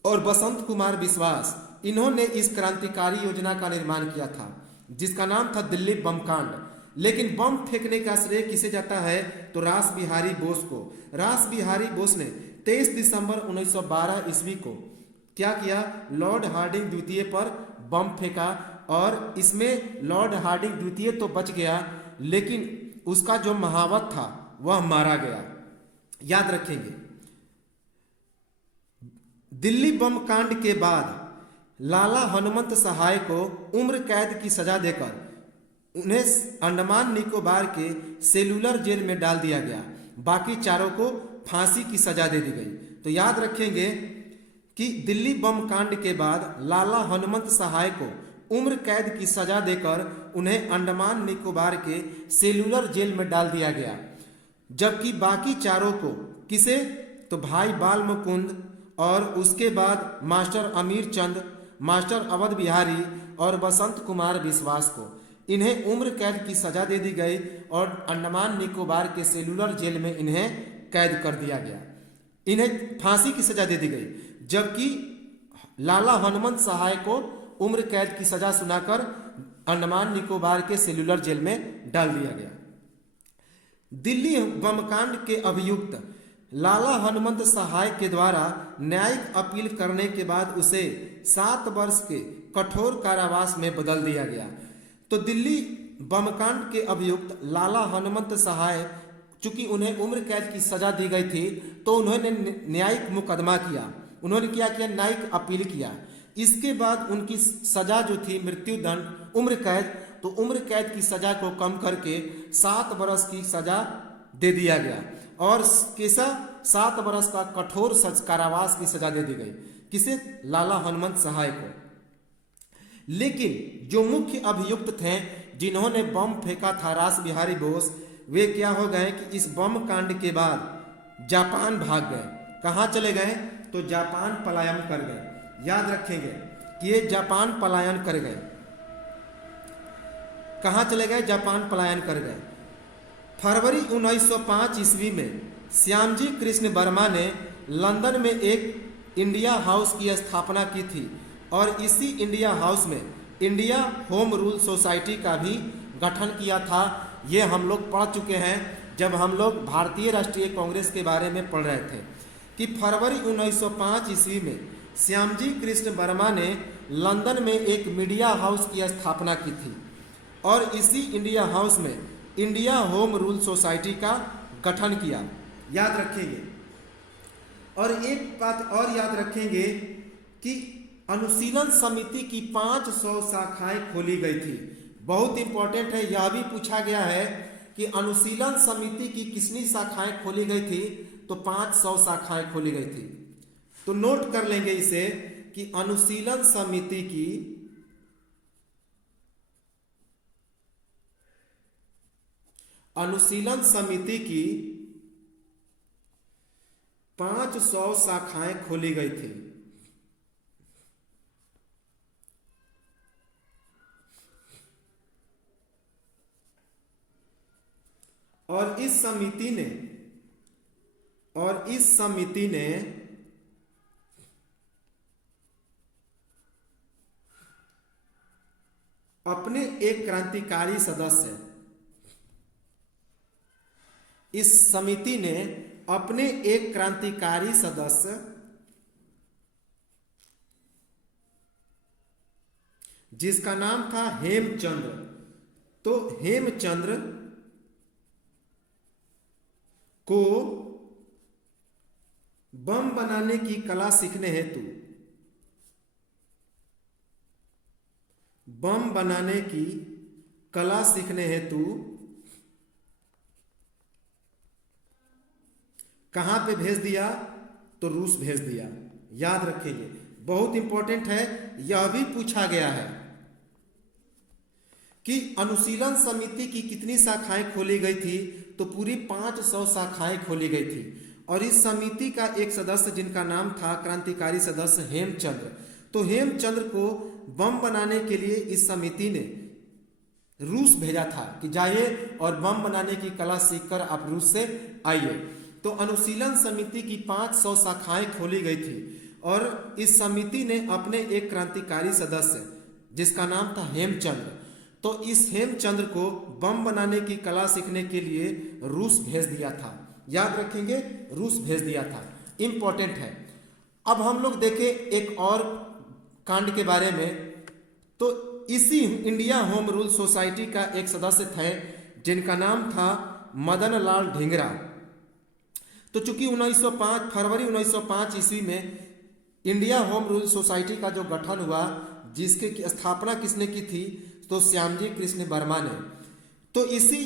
और बसंत कुमार विश्वास, इन्होंने इस क्रांतिकारी योजना का निर्माण किया था, जिसका नाम था दिल्ली बम कांड। लेकिन बम फेंकने का श्रेय किसे जाता है, तो रास बिहारी बोस को। रास बिहारी बोस ने 23 दिसंबर 1912 ईस्वी को क्या किया, लॉर्ड हार्डिंग द्वितीय पर बम फेंका। और इसमें लॉर्ड हार्डिंग द्वितीय तो बच गया, लेकिन उसका जो महावत था वह मारा गया। याद रखेंगे। दिल्ली बम कांड के बाद लाला हनुमंत सहाय को उम्र कैद की सजा देकर उन्हें अंडमान निकोबार के सेलुलर जेल में डाल दिया गया। बाकी चारों को फांसी की सजा दे दी गई। तो याद रखेंगे कि दिल्ली बम कांड के बाद लाला हनुमंत सहाय को उम्र कैद की सजा देकर उन्हें अंडमान निकोबार के सेलुलर जेल में डाल दिया गया, जबकि बाकी चारों को किसे, तो भाई बाल मुकुंद और उसके बाद मास्टर अमीर चंद, मास्टर अवध बिहारी और बसंत कुमार विश्वास को, इन्हें उम्र कैद की सजा दे दी गई और अंडमान निकोबार के सेलुलर जेल में इन्हें कैद कर दिया गया। इन्हें फांसी की सजा दे दी गई, जबकि लाला हनुमंत सहाय को उम्र कैद की सजा सुनाकर अंडमान निकोबार के सेलुलर जेल में डाल दिया गया। दिल्ली बमकांड के अभियुक्त लाला हनुमंत सहाय के द्वारा न्यायिक अपील करने के बाद उसे 7 वर्ष के कठोर कारावास में बदल दिया गया। तो दिल्ली बमकांड के अभियुक्त लाला हनुमंत सहाय चूंकि उन्हें उम्र कैद की सजा दी गई थी तो उन्होंने न्यायिक मुकदमा किया, उन्होंने क्या किया, न्यायिक अपील किया। इसके बाद उनकी सजा जो थी मृत्युदंड, उम्र कैद, तो उम्र कैद की सजा को कम करके 7 बरस की सजा दे दिया गया और कैसा 7 बरस का कठोर कारावास की सजा दे दी गई। किसे? लाला हनुमंत सहाय को। लेकिन जो मुख्य अभियुक्त थे जिन्होंने बम फेंका था रास बिहारी बोस, वे क्या हो गए कि इस बम कांड के बाद जापान भाग गए। कहाँ चले गए? तो जापान पलायन कर गए। याद रखेंगे कि ये जापान पलायन कर गए। कहाँ चले गए? जापान पलायन कर गए। फरवरी 1905 ईस्वी में श्यामजी कृष्ण वर्मा ने लंदन में एक इंडिया हाउस की स्थापना की थी और इसी इंडिया हाउस में इंडिया होम रूल सोसाइटी का भी गठन किया था। ये हम लोग पढ़ चुके हैं जब हम लोग भारतीय राष्ट्रीय कांग्रेस के बारे में पढ़ रहे थे कि फरवरी 1905 ईस्वी में श्यामजी कृष्ण वर्मा ने लंदन में एक मीडिया हाउस की स्थापना की थी और इसी इंडिया हाउस में इंडिया होम रूल सोसाइटी का गठन किया। याद रखेंगे। और एक बात और याद रखेंगे कि अनुशीलन समिति की 500 शाखाएं खोली गई थी। बहुत इंपॉर्टेंट है, यह भी पूछा गया है कि अनुशीलन समिति की कितनी शाखाएं खोली गई थी, तो 500 शाखाएं खोली गई थी। तो नोट कर लेंगे इसे कि अनुशीलन समिति की 500 शाखाएं खोली गई थी और इस समिति ने अपने एक क्रांतिकारी सदस्य, इस समिति ने अपने एक क्रांतिकारी सदस्य जिसका नाम था हेमचंद्र, तो हेमचंद्र को बम बनाने की कला सीखने हेतु कहां पे भेज दिया? तो रूस भेज दिया। याद रखेंगे, बहुत इंपॉर्टेंट है, यह भी पूछा गया है कि अनुशीलन समिति की कितनी शाखाएं खोली गई थी, तो पूरी 500 शाखाएं खोली गई थी और इस समिति का एक सदस्य जिनका नाम था क्रांतिकारी सदस्य हेमचंद्र, तो हेमचंद्र को बम बनाने के लिए इस समिति ने रूस भेजा था कि जाइए और बम बनाने की कला सीखकर आप रूस से आइए। तो अनुशीलन समिति की 500 शाखाएं खोली गई थी और इस समिति ने अपने एक क्रांतिकारी सदस्य जिसका नाम था हेमचंद्र, तो इस हेमचंद्र को बम बनाने की कला सीखने के लिए रूस भेज दिया था। याद रखेंगे, रूस भेज दिया था, इंपॉर्टेंट है। अब हम लोग देखें एक और कांड के बारे में, तो इसी इंडिया होम रूल सोसाइटी का एक सदस्य थे जिनका नाम था मदन लाल ढींगरा। तो चूंकि फरवरी 1905 ईस्वी में इंडिया होम रूल सोसाइटी का जो गठन हुआ, जिसके स्थापना किसने की थी, तो श्यामजी कृष्ण वर्मा ने। तो इसी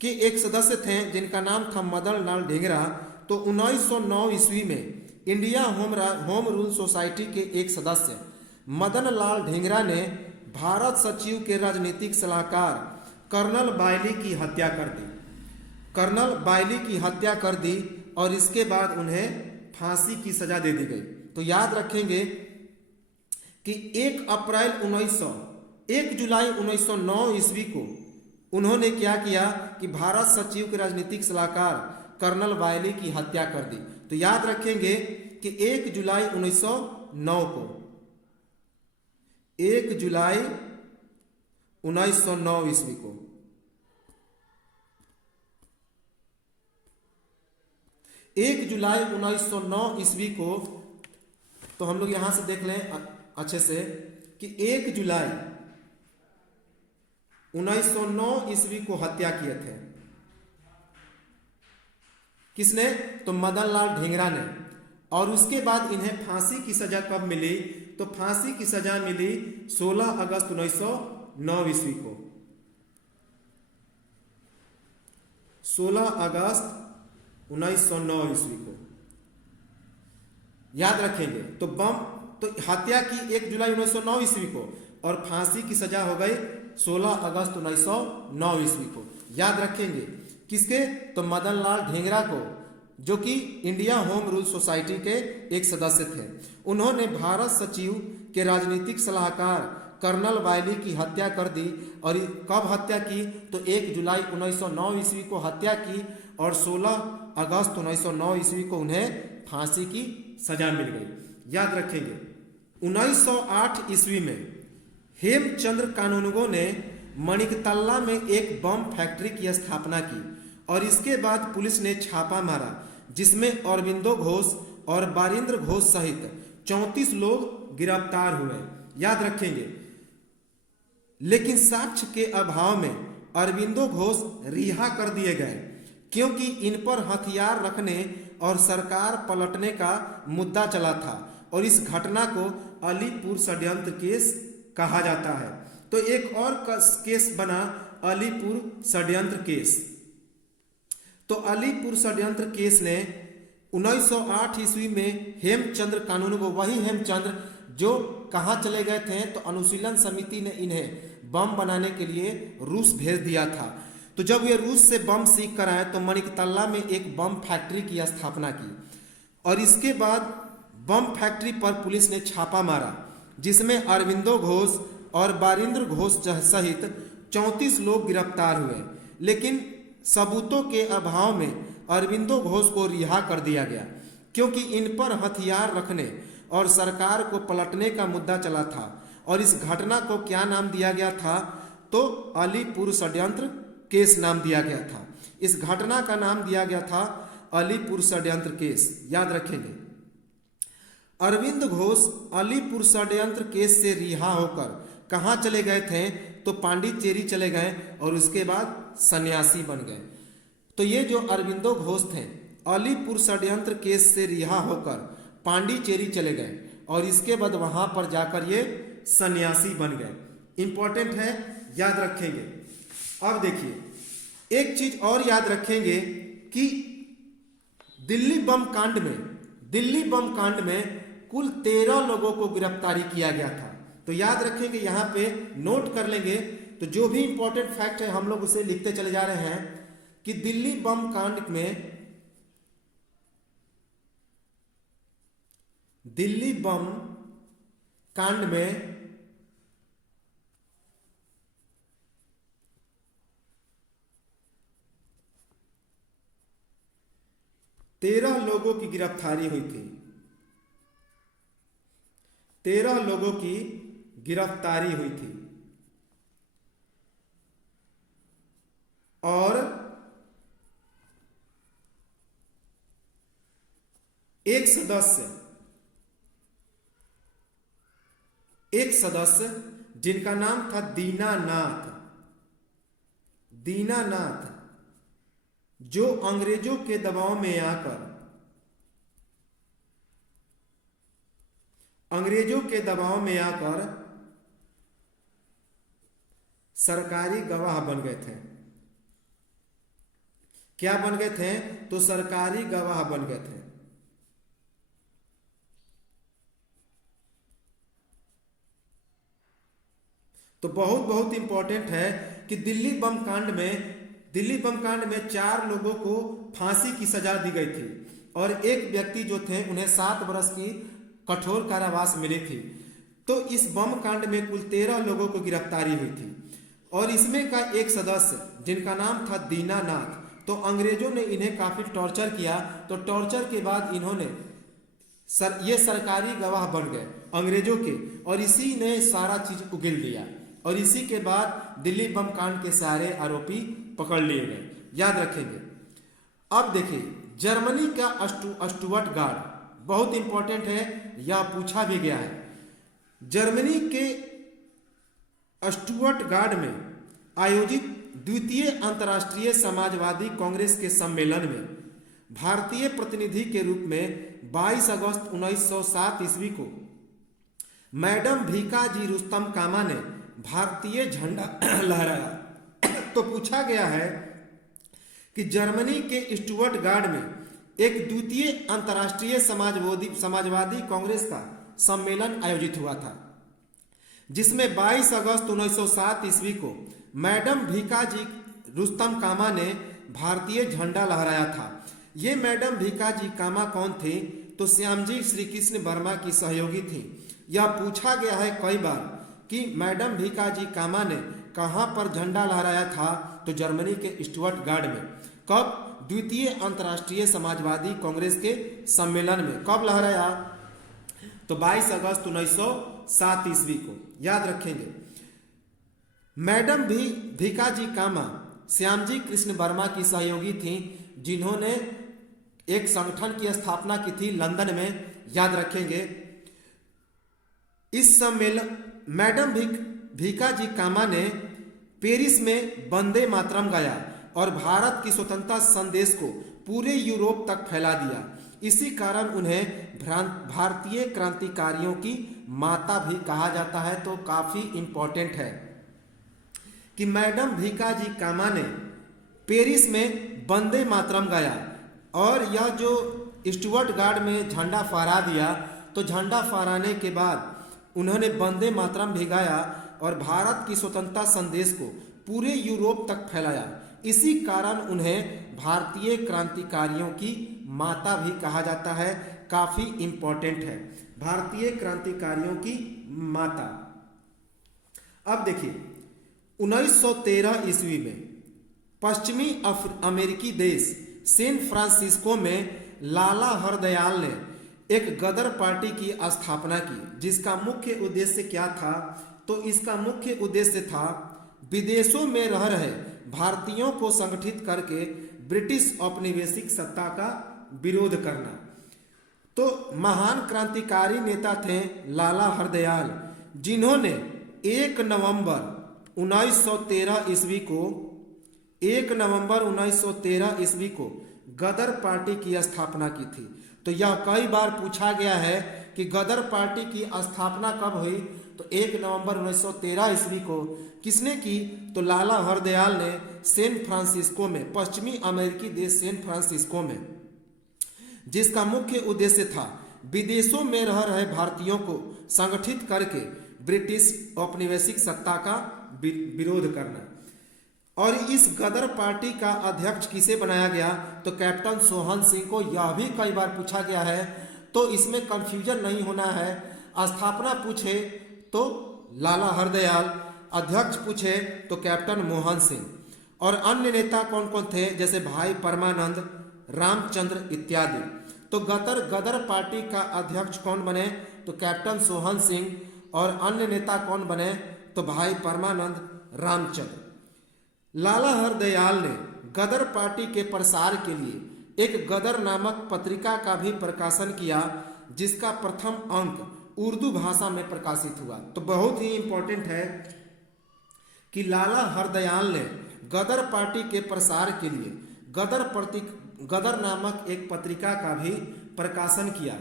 के एक सदस्य थे जिनका नाम था मदन लाल ढींगरा। तो 1909 ईस्वी में इंडिया होम रूल सोसाइटी के एक सदस्य मदन लाल ढींगरा ने भारत सचिव के राजनीतिक सलाहकार कर्नल बायली की हत्या कर दी और इसके बाद उन्हें फांसी की सजा दे दी गई। तो याद रखेंगे कि 1 जुलाई 1909 ईस्वी को उन्होंने क्या किया कि भारत सचिव के राजनीतिक सलाहकार कर्नल बायली की हत्या कर दी। तो याद रखेंगे कि 1 जुलाई 1909 को 1 जुलाई 1909 ईस्वी को 1 जुलाई 1909 ईस्वी को, तो हम लोग यहां से देख लें अच्छे से कि 1 जुलाई 1909 ईस्वी को हत्या किए थे। किसने? तो मदन लाल ढींगरा ने। और उसके बाद इन्हें फांसी की सजा कब मिली? तो फांसी की सजा मिली 16 अगस्त 1909 ईस्वी को। 16 अगस्त 1909 ईस्वी को याद रखेंगे। तो हत्या की 1 जुलाई 1909 ईस्वी को और फांसी की सजा हो गई 16 अगस्त 1909 ईस्वी को। याद रखेंगे किसके? तो मदन लाल ढींगरा को, जो कि इंडिया होम रूल सोसाइटी के एक सदस्य थे। उन्होंने भारत सचिव के राजनीतिक सलाहकार कर्नल वायली की हत्या कर दी। और कब हत्या की? तो 1 जुलाई 1909 ईस्वी को हत्या की और 16 अगस्त 1909 ईस्वी को उन्हें फांसी की सजा मिल गई। याद रखेंगे 1908 ईस्वी में हेमचंद्र कानूनगो ने मणिकतल्ला में एक बम फैक्ट्री की स्थापना की और इसके बाद पुलिस ने छापा मारा, जिसमें अरविंदो घोष और बारिंद्र घोष सहित 34 लोग गिरफ्तार हुए। याद रखेंगे, लेकिन साक्ष्य के अभाव में अरविंदो घोष रिहा कर दिए गए, क्योंकि इन पर हथियार रखने और सरकार पलटने का मुद्दा चला था और इस घटना को अलीपुर षड्यंत्र केस कहा जाता है। तो एक और केस बना अलीपुर षड्यंत्र केस। तो अलीपुर षड्यंत्र केस ने 1908 ईस्वी में हेमचंद्र कानूनगो, वही हेमचंद्र जो कहाँ चले गए थे? तो अनुशीलन समिति ने इन्हें बम बनाने के लिए रूस भेज दिया था। तो जब ये रूस से बम सीख कर आए तो मणिकतल्ला में एक बम फैक्ट्री की स्थापना की और इसके बाद बम फैक्ट्री पर पुलिस ने छापा मारा, जिसमें अरविंदो घोष और बारिंद्र घोष सहित 34 लोग गिरफ्तार हुए। लेकिन सबूतों के अभाव में अरविंदो घोष को रिहा कर दिया गया, क्योंकि इन पर हथियार रखने और सरकार को पलटने का मुद्दा चला था। और इस घटना को क्या नाम दिया गया था? तो अलीपुर षड्यंत्र केस नाम दिया गया था। इस घटना का नाम दिया गया था अलीपुर षड्यंत्र केस। याद रखेंगे, अरविंद घोष अलीपुर षड्यंत्र केस से रिहा होकर कहाँ चले गए थे? तो पांडिचेरी चले गए और उसके बाद सन्यासी बन गए। तो ये जो अरविंदो घोष थे अलीपुर षड्यंत्र केस से रिहा होकर पांडिचेरी चले गए और इसके बाद वहां पर जाकर ये सन्यासी बन गए। इंपॉर्टेंट है, याद रखेंगे। अब देखिए एक चीज और याद रखेंगे कि दिल्ली बम कांड में कुल 13 लोगों को गिरफ्तारी किया गया था। तो याद रखेंगे, यहां पे नोट कर लेंगे। तो जो भी इंपॉर्टेंट फैक्ट है हम लोग उसे लिखते चले जा रहे हैं कि दिल्ली बम कांड में 13 लोगों की गिरफ्तारी हुई थी। 13 लोगों की गिरफ्तारी हुई थी और एक सदस्य जिनका नाम था दीनानाथ, जो अंग्रेजों के दबाव में आकर सरकारी गवाह बन गए थे। क्या बन गए थे? तो सरकारी गवाह बन गए थे। तो बहुत बहुत इंपॉर्टेंट है कि दिल्ली बम कांड में 4 लोगों को फांसी की सजा दी गई थी और एक व्यक्ति जो थे उन्हें 7 वर्ष की कठोर कारावास मिली थी। तो इस बम कांड में कुल 13 लोगों को गिरफ्तारी हुई थी और इसमें का एक सदस्य जिनका नाम था दीनानाथ, तो अंग्रेजों ने इन्हें काफी टॉर्चर किया। तो टॉर्चर के बाद इन्होंने ये सरकारी गवाह बन गए अंग्रेजों के और इसी ने सारा चीज उगल दिया और इसी के बाद दिल्ली बम कांड के सारे आरोपी पकड़ लिए गए। याद रखेंगे। अब देखिए जर्मनी का स्टुअर्ट गार्ड बहुत इंपॉर्टेंट है, यह पूछा भी गया है। जर्मनी के स्टुअर्ट गार्ड में आयोजित द्वितीय अंतर्राष्ट्रीय समाजवादी कांग्रेस के सम्मेलन में भारतीय प्रतिनिधि के रूप में 22 अगस्त 1907 ईस्वी को मैडम भीकाजी रुस्तम कामा ने भारतीय झंडा लहराया। तो पूछा गया है कि जर्मनी के स्टुअर्टगार्ड में एक द्वितीय अंतर्राष्ट्रीय समाजवादी कांग्रेस का सम्मेलन आयोजित हुआ था, जिसमें 22 अगस्त 1907 ईस्वी को मैडम भीकाजी रुस्तम कामा ने भारतीय झंडा लहराया था। ये मैडम भीकाजी कामा कौन थे? तो श्यामजी श्री कृष्ण वर्मा की सहयोगी थी। यह पूछा गया है कई बार कि मैडम भीकाजी कामा ने कहाँ पर झंडा लहराया था? तो जर्मनी के स्टुअर्टगार्ड में। कब? द्वितीय अंतर्राष्ट्रीय समाजवादी कांग्रेस के सम्मेलन में। कब लहराया? तो 22 अगस्त 1907 ईस्वी को। याद रखेंगे। मैडम भीकाजी कामा श्यामजी कृष्ण वर्मा की सहयोगी थी, जिन्होंने एक संगठन की स्थापना की थी लंदन में। याद रखेंगे। इस सम्मेलन मैडम भीकाजी कामा ने पेरिस में वंदे मातरम गाया और भारत की स्वतंत्रता संदेश को पूरे यूरोप तक फैला दिया। इसी कारण उन्हें भारतीय क्रांतिकारियों की माता भी कहा जाता है। तो काफी इंपॉर्टेंट है कि मैडम भीकाजी कामा ने पेरिस में वंदे मातरम गाया और यह जो स्टुअर्टगार्ड में झंडा फहरा दिया, तो झंडा फहराने के बाद उन्होंने वंदे मातरम भी गाया और भारत की स्वतंत्रता संदेश को पूरे यूरोप तक फैलाया। इसी कारण उन्हें भारतीय क्रांतिकारियों की माता भी कहा जाता है। काफी इंपॉर्टेंट है, भारतीय क्रांतिकारियों की माता। अब देखिए 1913 ईस्वी में पश्चिमी अमेरिकी देश सैन फ्रांसिस्को में लाला हरदयाल ने एक गदर पार्टी की स्थापना की, जिसका मुख्य उद्देश्य क्या था? तो इसका मुख्य उद्देश्य था विदेशों में रह रहे भारतीयों को संगठित करके ब्रिटिश औपनिवेशिक सत्ता का विरोध करना। तो महान क्रांतिकारी नेता थे लाला हरदयाल, जिन्होंने 1 नवंबर 1913 ईस्वी को गदर पार्टी की स्थापना की थी। तो यह कई बार पूछा गया है कि गदर पार्टी की स्थापना कब हुई? तो 1 नवंबर 1913 ईस्वी को। किसने की? तो लाला हरदयाल ने सैन फ्रांसिस्को में, पश्चिमी अमेरिकी देश सैन फ्रांसिस्को में, जिसका मुख्य उद्देश्य था विदेशों में रह रहे भारतीयों को संगठित करके ब्रिटिश औपनिवेशिक सत्ता का विरोध करना। और इस गदर पार्टी का अध्यक्ष किसे बनाया गया? तो कैप्टन सोहन सिंह को। यह भी कई बार पूछा गया है, तो इसमें कंफ्यूजन नहीं होना है। स्थापना पूछे तो लाला हरदयाल, अध्यक्ष पूछे तो कैप्टन मोहन सिंह। और अन्य नेता कौन कौन थे? जैसे भाई परमानंद, रामचंद्र इत्यादि। तो गदर पार्टी का अध्यक्ष कौन बने? तो कैप्टन सोहन सिंह। और अन्य नेता कौन बने? तो भाई परमानंद, रामचंद्र। लाला हरदयाल ने गदर पार्टी के प्रसार के लिए एक गदर नामक पत्रिका का भी प्रकाशन किया, जिसका प्रथम अंक उर्दू भाषा में प्रकाशित हुआ। तो बहुत ही इंपॉर्टेंट है कि लाला हरदयाल ने गदर पार्टी के प्रसार के लिए गदर नामक एक पत्रिका का भी प्रकाशन किया,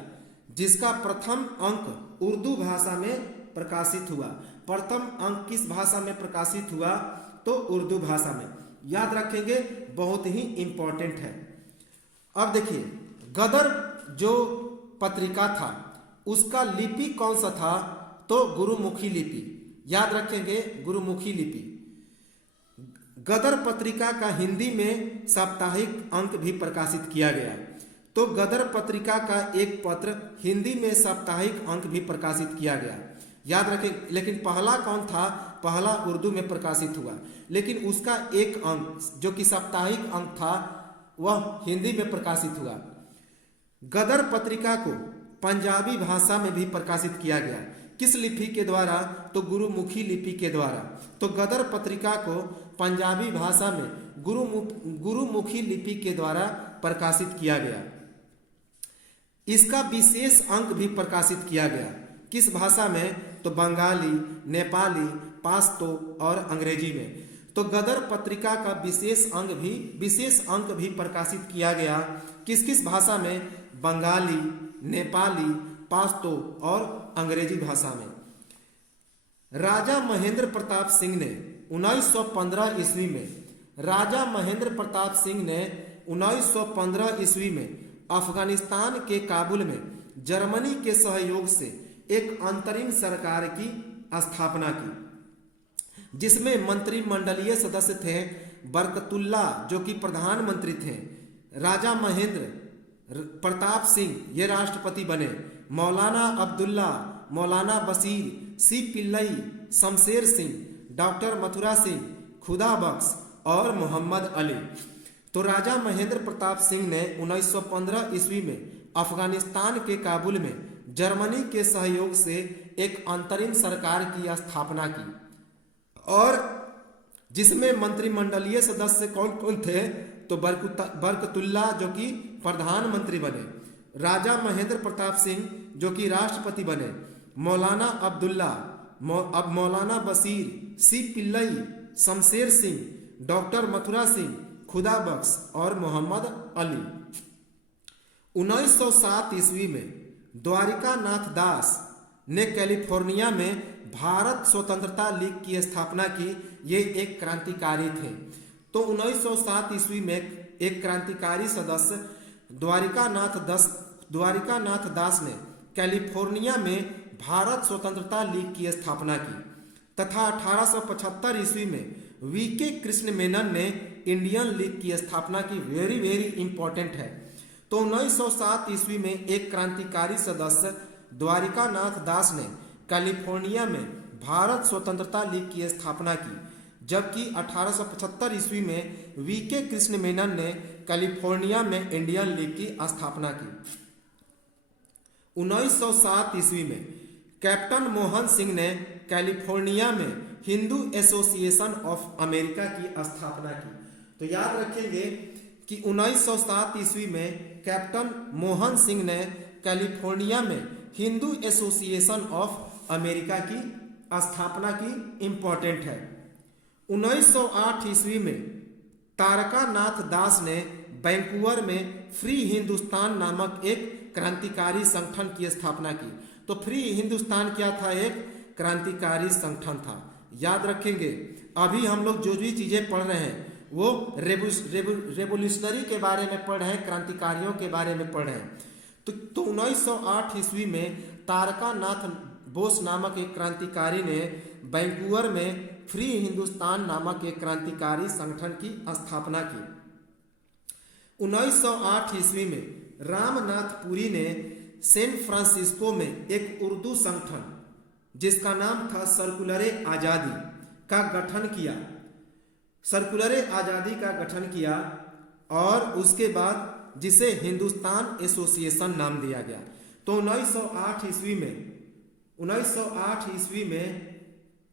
जिसका प्रथम अंक उर्दू भाषा में प्रकाशित हुआ। प्रथम अंक किस भाषा में प्रकाशित हुआ? तो उर्दू भाषा में। याद रखेंगे, बहुत ही इंपॉर्टेंट है। अब देखिए गदर जो पत्रिका था उसका लिपि कौन सा था? तो गुरुमुखी लिपि। याद रखेंगे, गुरुमुखी लिपि। गदर पत्रिका का हिंदी में साप्ताहिक अंक भी प्रकाशित किया गया। तो गदर पत्रिका का एक पत्र हिंदी में साप्ताहिक अंक भी प्रकाशित किया गया। याद रखें, लेकिन पहला कौन था? पहला उर्दू में प्रकाशित हुआ, लेकिन उसका एक अंक जो कि साप्ताहिक अंक था वह हिंदी में प्रकाशित हुआ। गदर पत्रिका को पंजाबी भाषा में भी प्रकाशित किया गया। किस लिपि के द्वारा? तो गुरुमुखी लिपि के द्वारा। तो गदर पत्रिका को पंजाबी भाषा में गुरुमुखी लिपि के द्वारा प्रकाशित किया गया। इसका विशेष अंक भी प्रकाशित किया गया। किस भाषा में? तो बंगाली, नेपाली, पाश्तो और अंग्रेजी में। तो गदर पत्रिका का विशेष अंक भी प्रकाशित किया गया। किस किस भाषा में? बंगाली, नेपाली, पाश्तो और अंग्रेजी भाषा में। राजा महेंद्र प्रताप सिंह ने 1915 ईस्वी में राजा महेंद्र प्रताप सिंह ने 1915 ईस्वी में अफगानिस्तान के काबुल में जर्मनी के सहयोग से एक अंतरिम सरकार की स्थापना की, जिसमें मंत्रिमंडलीय सदस्य थे बरकतुल्ला जो कि प्रधानमंत्री थे, राजा महेंद्र प्रताप सिंह ये राष्ट्रपति बने, मौलाना अब्दुल्ला, मौलाना बशीर, सी पिल्लई, शमशेर सिंह, डॉक्टर मथुरा सिंह, खुदा बख्श और मोहम्मद अली। तो राजा महेंद्र प्रताप सिंह ने 1915 ईस्वी में अफगानिस्तान के काबुल में जर्मनी के सहयोग से एक अंतरिम सरकार की स्थापना की, और जिसमें मंत्रिमंडलीय सदस्य कौन कौन थे? तो बरकतुल्ला जो कि प्रधानमंत्री बने, राजा महेंद्र प्रताप सिंह जो कि राष्ट्रपति बने, मौलाना अब्दुल्ला, मौलाना बशीर, सी पिल्लई, शमशेर सिंह, डॉक्टर मथुरा सिंह, खुदा बख्श और मोहम्मद अली। 1907 ईस्वी में द्वारिका नाथ दास ने कैलिफोर्निया में भारत स्वतंत्रता लीग की स्थापना की। ये एक क्रांतिकारी थे। तो 1907 ईस्वी में एक क्रांतिकारी सदस्य द्वारिका नाथ दास ने कैलिफोर्निया में भारत स्वतंत्रता लीग की स्थापना की तथा 1875 ईस्वी में वीके कृष्ण मेनन ने इंडियन लीग की स्थापना की। वेरी वेरी इंपॉर्टेंट है। तो 1907 ईस्वी में एक क्रांतिकारी सदस्य द्वारिका नाथ दास ने कैलिफोर्निया में भारत स्वतंत्रता लीग की स्थापना की, जबकि 1875 ईस्वी में वीके कृष्ण मेनन ने कैलिफोर्निया में इंडियन लीग की स्थापना की। 1907 ईस्वी में कैप्टन मोहन सिंह ने कैलिफोर्निया में हिंदू एसोसिएशन ऑफ अमेरिका की स्थापना की। तो याद रखेंगे कि 1907 ईस्वी में कैप्टन मोहन सिंह ने कैलिफोर्निया में हिंदू एसोसिएशन ऑफ अमेरिका की स्थापना की। इंपॉर्टेंट है। 1908 ईस्वी में तारका नाथ दास ने वैंकूवर में फ्री हिंदुस्तान नामक एक क्रांतिकारी संगठन की स्थापना की। तो फ्री हिंदुस्तान क्या था? एक क्रांतिकारी संगठन था। याद रखेंगे। अभी हम लोग जो भी चीजें पढ़ रहे हैं वो रेवोल्यूशनरी के बारे में पढ़ रहे हैं, क्रांतिकारियों के बारे में पढ़ रहे हैं। तो 1908 ईस्वी में तारका नाथ बोस नामक एक क्रांतिकारी ने वैंकूवर में फ्री हिंदुस्तान नामक एक क्रांतिकारी संगठन की स्थापना की। 1908 ईस्वी में रामनाथ पुरी ने सैन फ्रांसिस्को में एक उर्दू संगठन जिसका नाम था सर्कुलरे आज़ादी का गठन किया। सर्कुलरे आज़ादी का गठन किया और उसके बाद जिसे हिंदुस्तान एसोसिएशन नाम दिया गया। तो 1908 ईस्वी में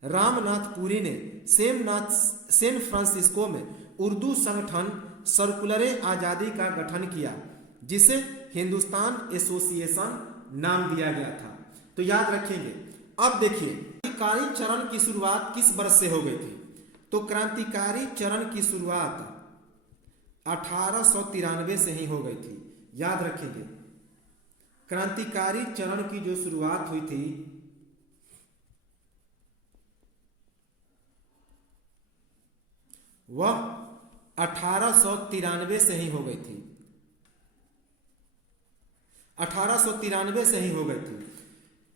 रामनाथ पुरी ने सैन फ्रांसिस्को में उर्दू संगठन सर्कुलरे आज़ादी का गठन किया, जिसे हिंदुस्तान एसोसिएशन नाम दिया गया था। तो याद रखेंगे। अब देखिए क्रांतिकारी चरण की शुरुआत किस वर्ष से हो गई थी? तो क्रांतिकारी चरण की शुरुआत 1893 से ही हो गई थी। याद रखेंगे। क्रांतिकारी चरण की जो शुरुआत हुई थी वह 1893 से ही हो गई थी। 1893 से ही हो गई थी।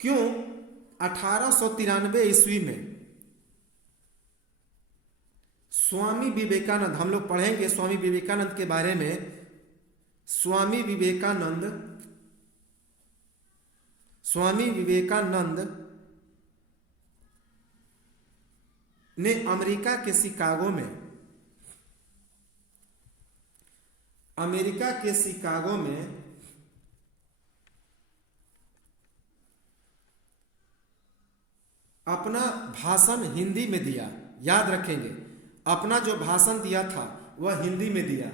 क्यों? 1893 ईस्वी में स्वामी विवेकानंद, हम लोग पढ़ेंगे स्वामी विवेकानंद के बारे में। स्वामी विवेकानंद ने अमेरिका के शिकागो में अपना भाषण हिंदी में दिया। याद रखेंगे। अपना जो भाषण दिया था वह हिंदी में दिया।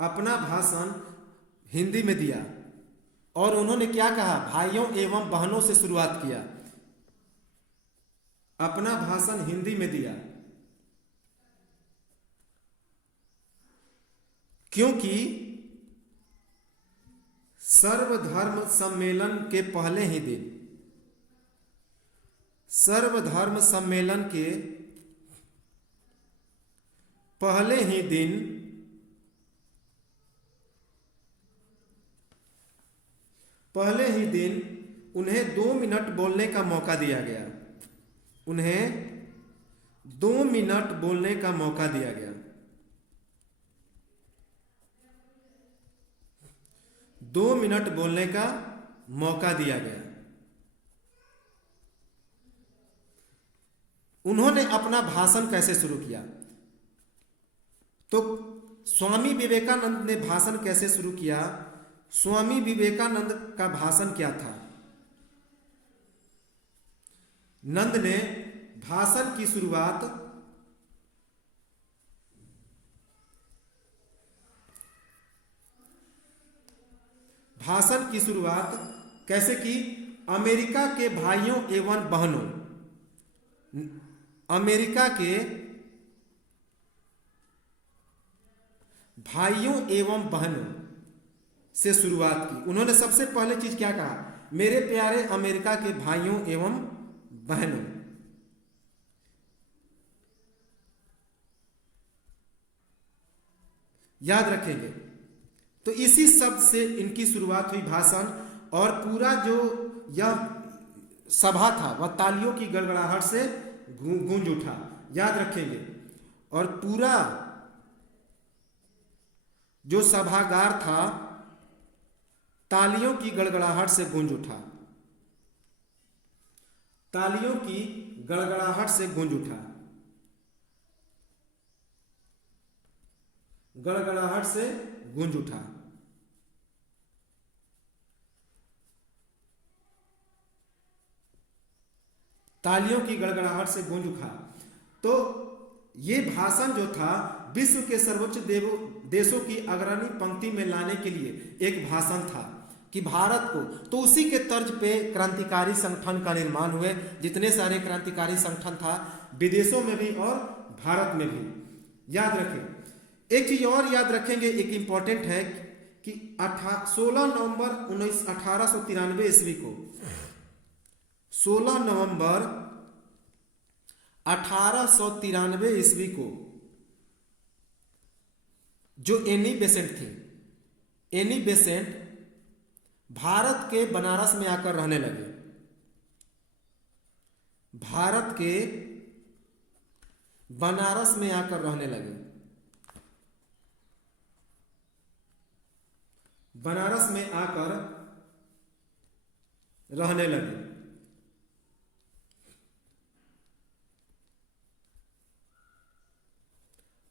अपना भाषण हिंदी में दिया और उन्होंने क्या कहा? भाइयों एवं बहनों से शुरुआत किया। अपना भाषण हिंदी में दिया, क्योंकि सर्वधर्म सम्मेलन के पहले ही दिन, सर्वधर्म सम्मेलन के पहले ही दिन उन्हें 2 मिनट बोलने का मौका दिया गया, उन्हें 2 मिनट बोलने का मौका दिया गया। 2 मिनट बोलने का मौका दिया गया। उन्होंने अपना भाषण कैसे शुरू किया? तो स्वामी विवेकानंद ने भाषण कैसे शुरू किया? स्वामी विवेकानंद का भाषण क्या था? नंद ने भाषण की शुरुआत कैसे की? अमेरिका के भाइयों एवं बहनों, अमेरिका के भाइयों एवं बहनों से शुरुआत की। उन्होंने सबसे पहले चीज क्या कहा? मेरे प्यारे अमेरिका के भाइयों एवं बहनों। याद रखेंगे। तो इसी शब्द से इनकी शुरुआत हुई भाषण, और पूरा जो यह सभा था वह तालियों की गड़गड़ाहट से गूंज उठा। याद रखेंगे। और पूरा जो सभागार था तालियों की गड़गड़ाहट से गूंज उठा, तालियों की गड़गड़ाहट से गूंज उठा, गड़गड़ाहट से गूंज उठा। तालियों की गड़गड़ाहट से गूंज उठा। तो ये भाषण जो था विश्व के सर्वोच्च देशों की अग्रणी पंक्ति में लाने के लिए एक भाषण था कि भारत को, तो उसी के तर्ज पे क्रांतिकारी संगठन का निर्माण हुए। जितने सारे क्रांतिकारी संगठन था विदेशों में भी और भारत में भी। याद रखें। एक चीज और याद रखेंगे, एक इंपॉर्टेंट है कि 16 नवंबर 1893 ईस्वी को, 16 नवंबर 1893 ईस्वी को जो एनी बेसेंट थी, एनी बेसेंट भारत के बनारस में आकर रहने लगे। भारत के बनारस में आकर रहने लगे। बनारस में आकर रहने लगे।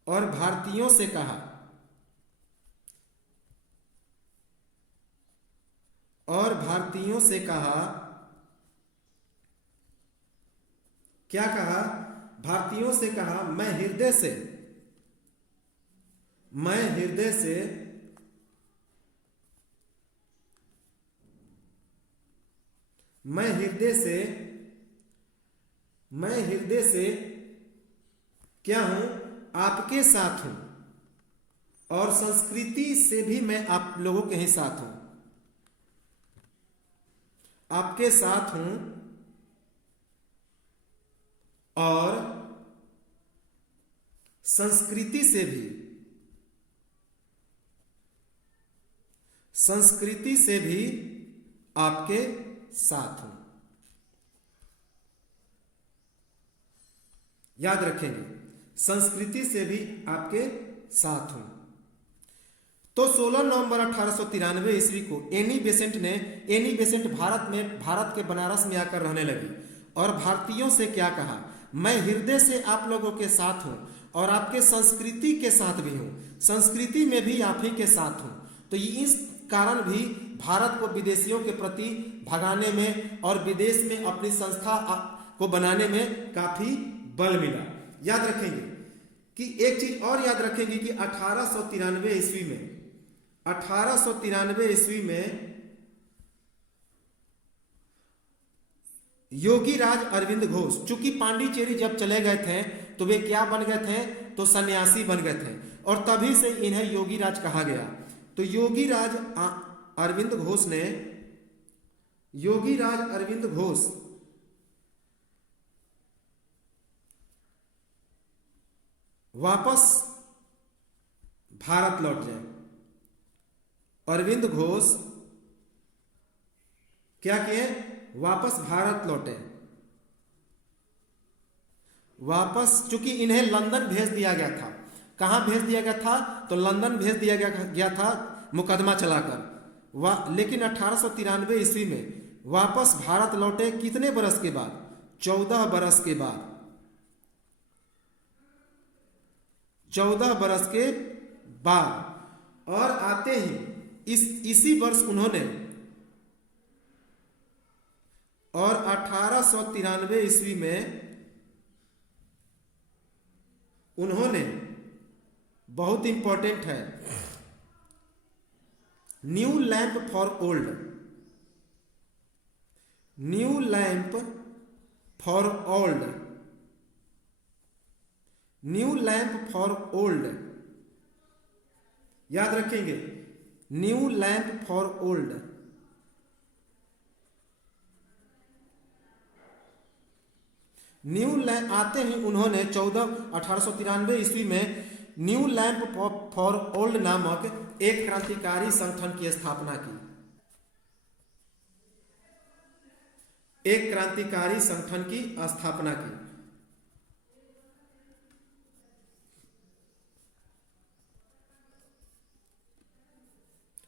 और भारतीयों से कहा, और भारतीयों से कहा, क्या कहा? भारतीयों से कहा, मैं हृदय से मैं हृदय से क्या हूं? आपके साथ हूं, और संस्कृति से भी मैं आप लोगों के ही साथ हूं। आपके साथ हूं और संस्कृति से भी आपके साथ हूं। याद रखेंगे, संस्कृति से भी आपके साथ हूं। तो 16 नवंबर 1893 ईस्वी को एनी बेसेंट भारत के बनारस में आकर रहने लगी और भारतीयों से क्या कहा? मैं हृदय से आप लोगों के साथ हूं और आपके संस्कृति के साथ भी हूं, संस्कृति में भी आप ही के साथ हूं। तो इस कारण भी भारत को विदेशियों के प्रति भगाने में और विदेश में अपनी संस्था को बनाने में काफी बल मिला। याद रखेंगे कि एक चीज और याद रखेंगे कि 1893 ईस्वी में योगी राज अरविंद घोष। चूंकि पांडिचेरी जब चले गए थे तो वे क्या बन गए थे, तो सन्यासी बन गए थे, और तभी से इन्हें योगी राज कहा गया। तो योगी राज अरविंद घोष ने, योगी राज अरविंद घोष वापस भारत लौट जाए। अरविंद घोष क्या किए, वापस भारत लौटे। वापस, चूंकि इन्हें लंदन भेज दिया गया था। कहां भेज दिया गया था, तो लंदन भेज दिया गया था मुकदमा चलाकर। लेकिन 1893 ईस्वी में वापस भारत लौटे। कितने बरस के बाद, 14 बरस के बाद। 14 बरस के बाद। और आते ही इसी वर्ष उन्होंने, और 1893 ईस्वी में उन्होंने, बहुत इंपॉर्टेंट है, new lamp for old, new lamp for old, new lamp for old, याद रखेंगे, new lamp for old. New lamp आते ही उन्होंने 1893 ईस्वी में न्यू लैंप फॉर ओल्ड नामक एक क्रांतिकारी संगठन की स्थापना की। एक क्रांतिकारी संगठन की स्थापना की।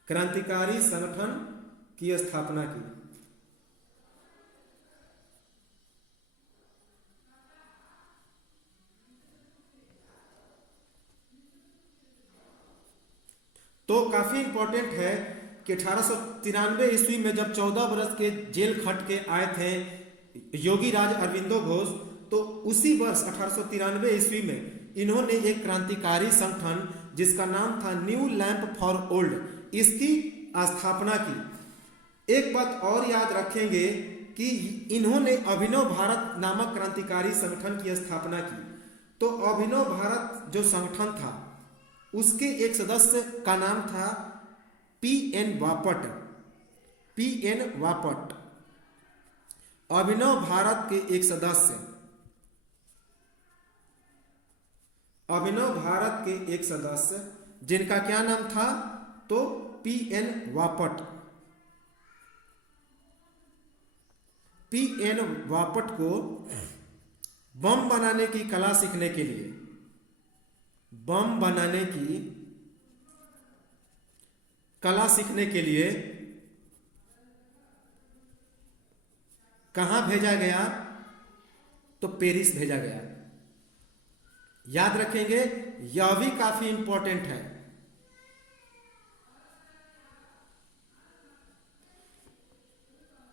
क्रांतिकारी संगठन की स्थापना की। तो काफी इंपॉर्टेंट है कि 1893 ईस्वी में जब 14 वर्ष के जेल खट के आए थे योगी राज अरविंदो घोष, तो उसी वर्ष 1893 ईस्वी में इन्होंने एक क्रांतिकारी संगठन जिसका नाम था न्यू लैंप फॉर ओल्ड, इसकी स्थापना की। एक बात और याद रखेंगे कि इन्होंने अभिनव भारत नामक क्रांतिकारी संगठन की स्थापना की। तो अभिनव भारत जो संगठन था उसके एक सदस्य का नाम था P.N. वापट। P.N. वापट अभिनव भारत के एक सदस्य, अभिनव भारत के एक सदस्य जिनका क्या नाम था, तो P.N. वापट। P.N. वापट को बम बनाने की कला सीखने के लिए, बम बनाने की कला सीखने के लिए कहां भेजा गया, तो पेरिस भेजा गया। याद रखेंगे, यह भी काफी इंपॉर्टेंट है।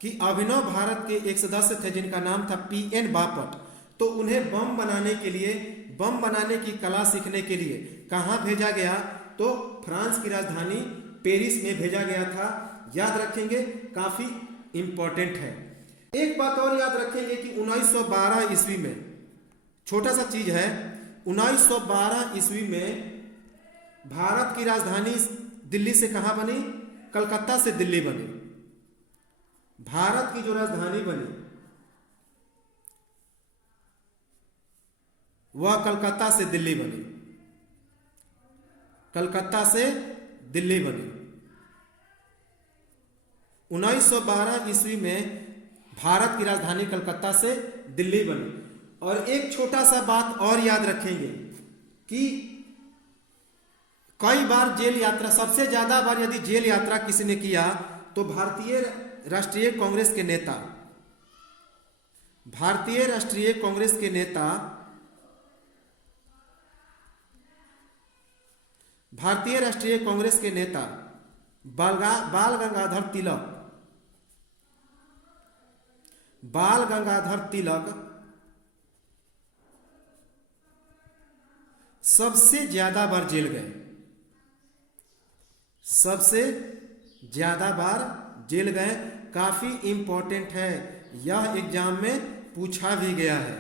कि अभिनव भारत के एक सदस्य थे जिनका नाम था P.N. वापट, तो उन्हें बम बनाने के लिए, बम बनाने की कला सीखने के लिए कहां भेजा गया, तो फ्रांस की राजधानी पेरिस में भेजा गया था। याद रखेंगे, काफी इंपॉर्टेंट है। एक बात और याद रखेंगे कि 1912 ईस्वी में, छोटा सा चीज है, 1912 ईस्वी में भारत की राजधानी दिल्ली से कहां बनी, कलकत्ता से दिल्ली बनी। भारत की जो राजधानी बनी वह कलकत्ता से दिल्ली बनी, कलकत्ता से दिल्ली बनी। 1912 ईस्वी में भारत की राजधानी कलकत्ता से दिल्ली बनी। और एक छोटा सा बात और याद रखेंगे कि कई बार जेल यात्रा, सबसे ज्यादा बार यदि जेल यात्रा किसी ने किया तो भारतीय राष्ट्रीय कांग्रेस के नेता, भारतीय राष्ट्रीय कांग्रेस के नेता, भारतीय राष्ट्रीय कांग्रेस के नेता बाल गंगाधर तिलक, बाल गंगाधर तिलक सबसे ज्यादा बार जेल गए, सबसे ज्यादा बार जेल गए। काफी इंपॉर्टेंट है यह एग्जाम में पूछा भी गया है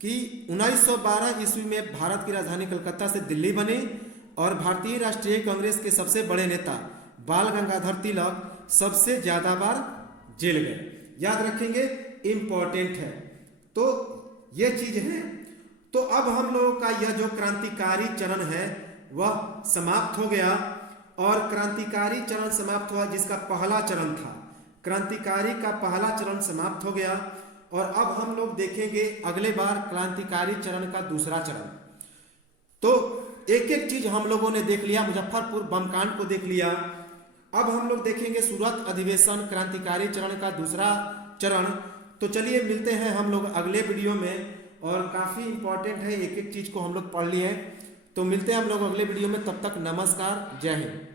कि 1912 ईस्वी में भारत की राजधानी कलकत्ता से दिल्ली बनी और भारतीय राष्ट्रीय कांग्रेस के सबसे बड़े नेता बाल गंगाधर तिलक सबसे ज्यादा बार जेल गए। याद रखेंगे, इंपॉर्टेंट है। तो ये चीज है। तो अब हम लोगों का यह जो क्रांतिकारी चरण है वह समाप्त हो गया और क्रांतिकारी चरण समाप्त हुआ जिसका पहला चरण था। क्रांतिकारी का पहला चरण समाप्त हो गया और अब हम लोग देखेंगे अगले बार क्रांतिकारी चरण का दूसरा चरण। तो एक एक चीज हम लोगों ने देख लिया, मुजफ्फरपुर बम कांड को देख लिया। अब हम लोग देखेंगे सूरत अधिवेशन, क्रांतिकारी चरण का दूसरा चरण। तो चलिए मिलते हैं हम लोग अगले वीडियो में, और काफी इंपॉर्टेंट है, एक एक चीज को हम लोग पढ़ लिए। तो मिलते हैं हम लोग अगले वीडियो में, तब तक नमस्कार, जय हिंद।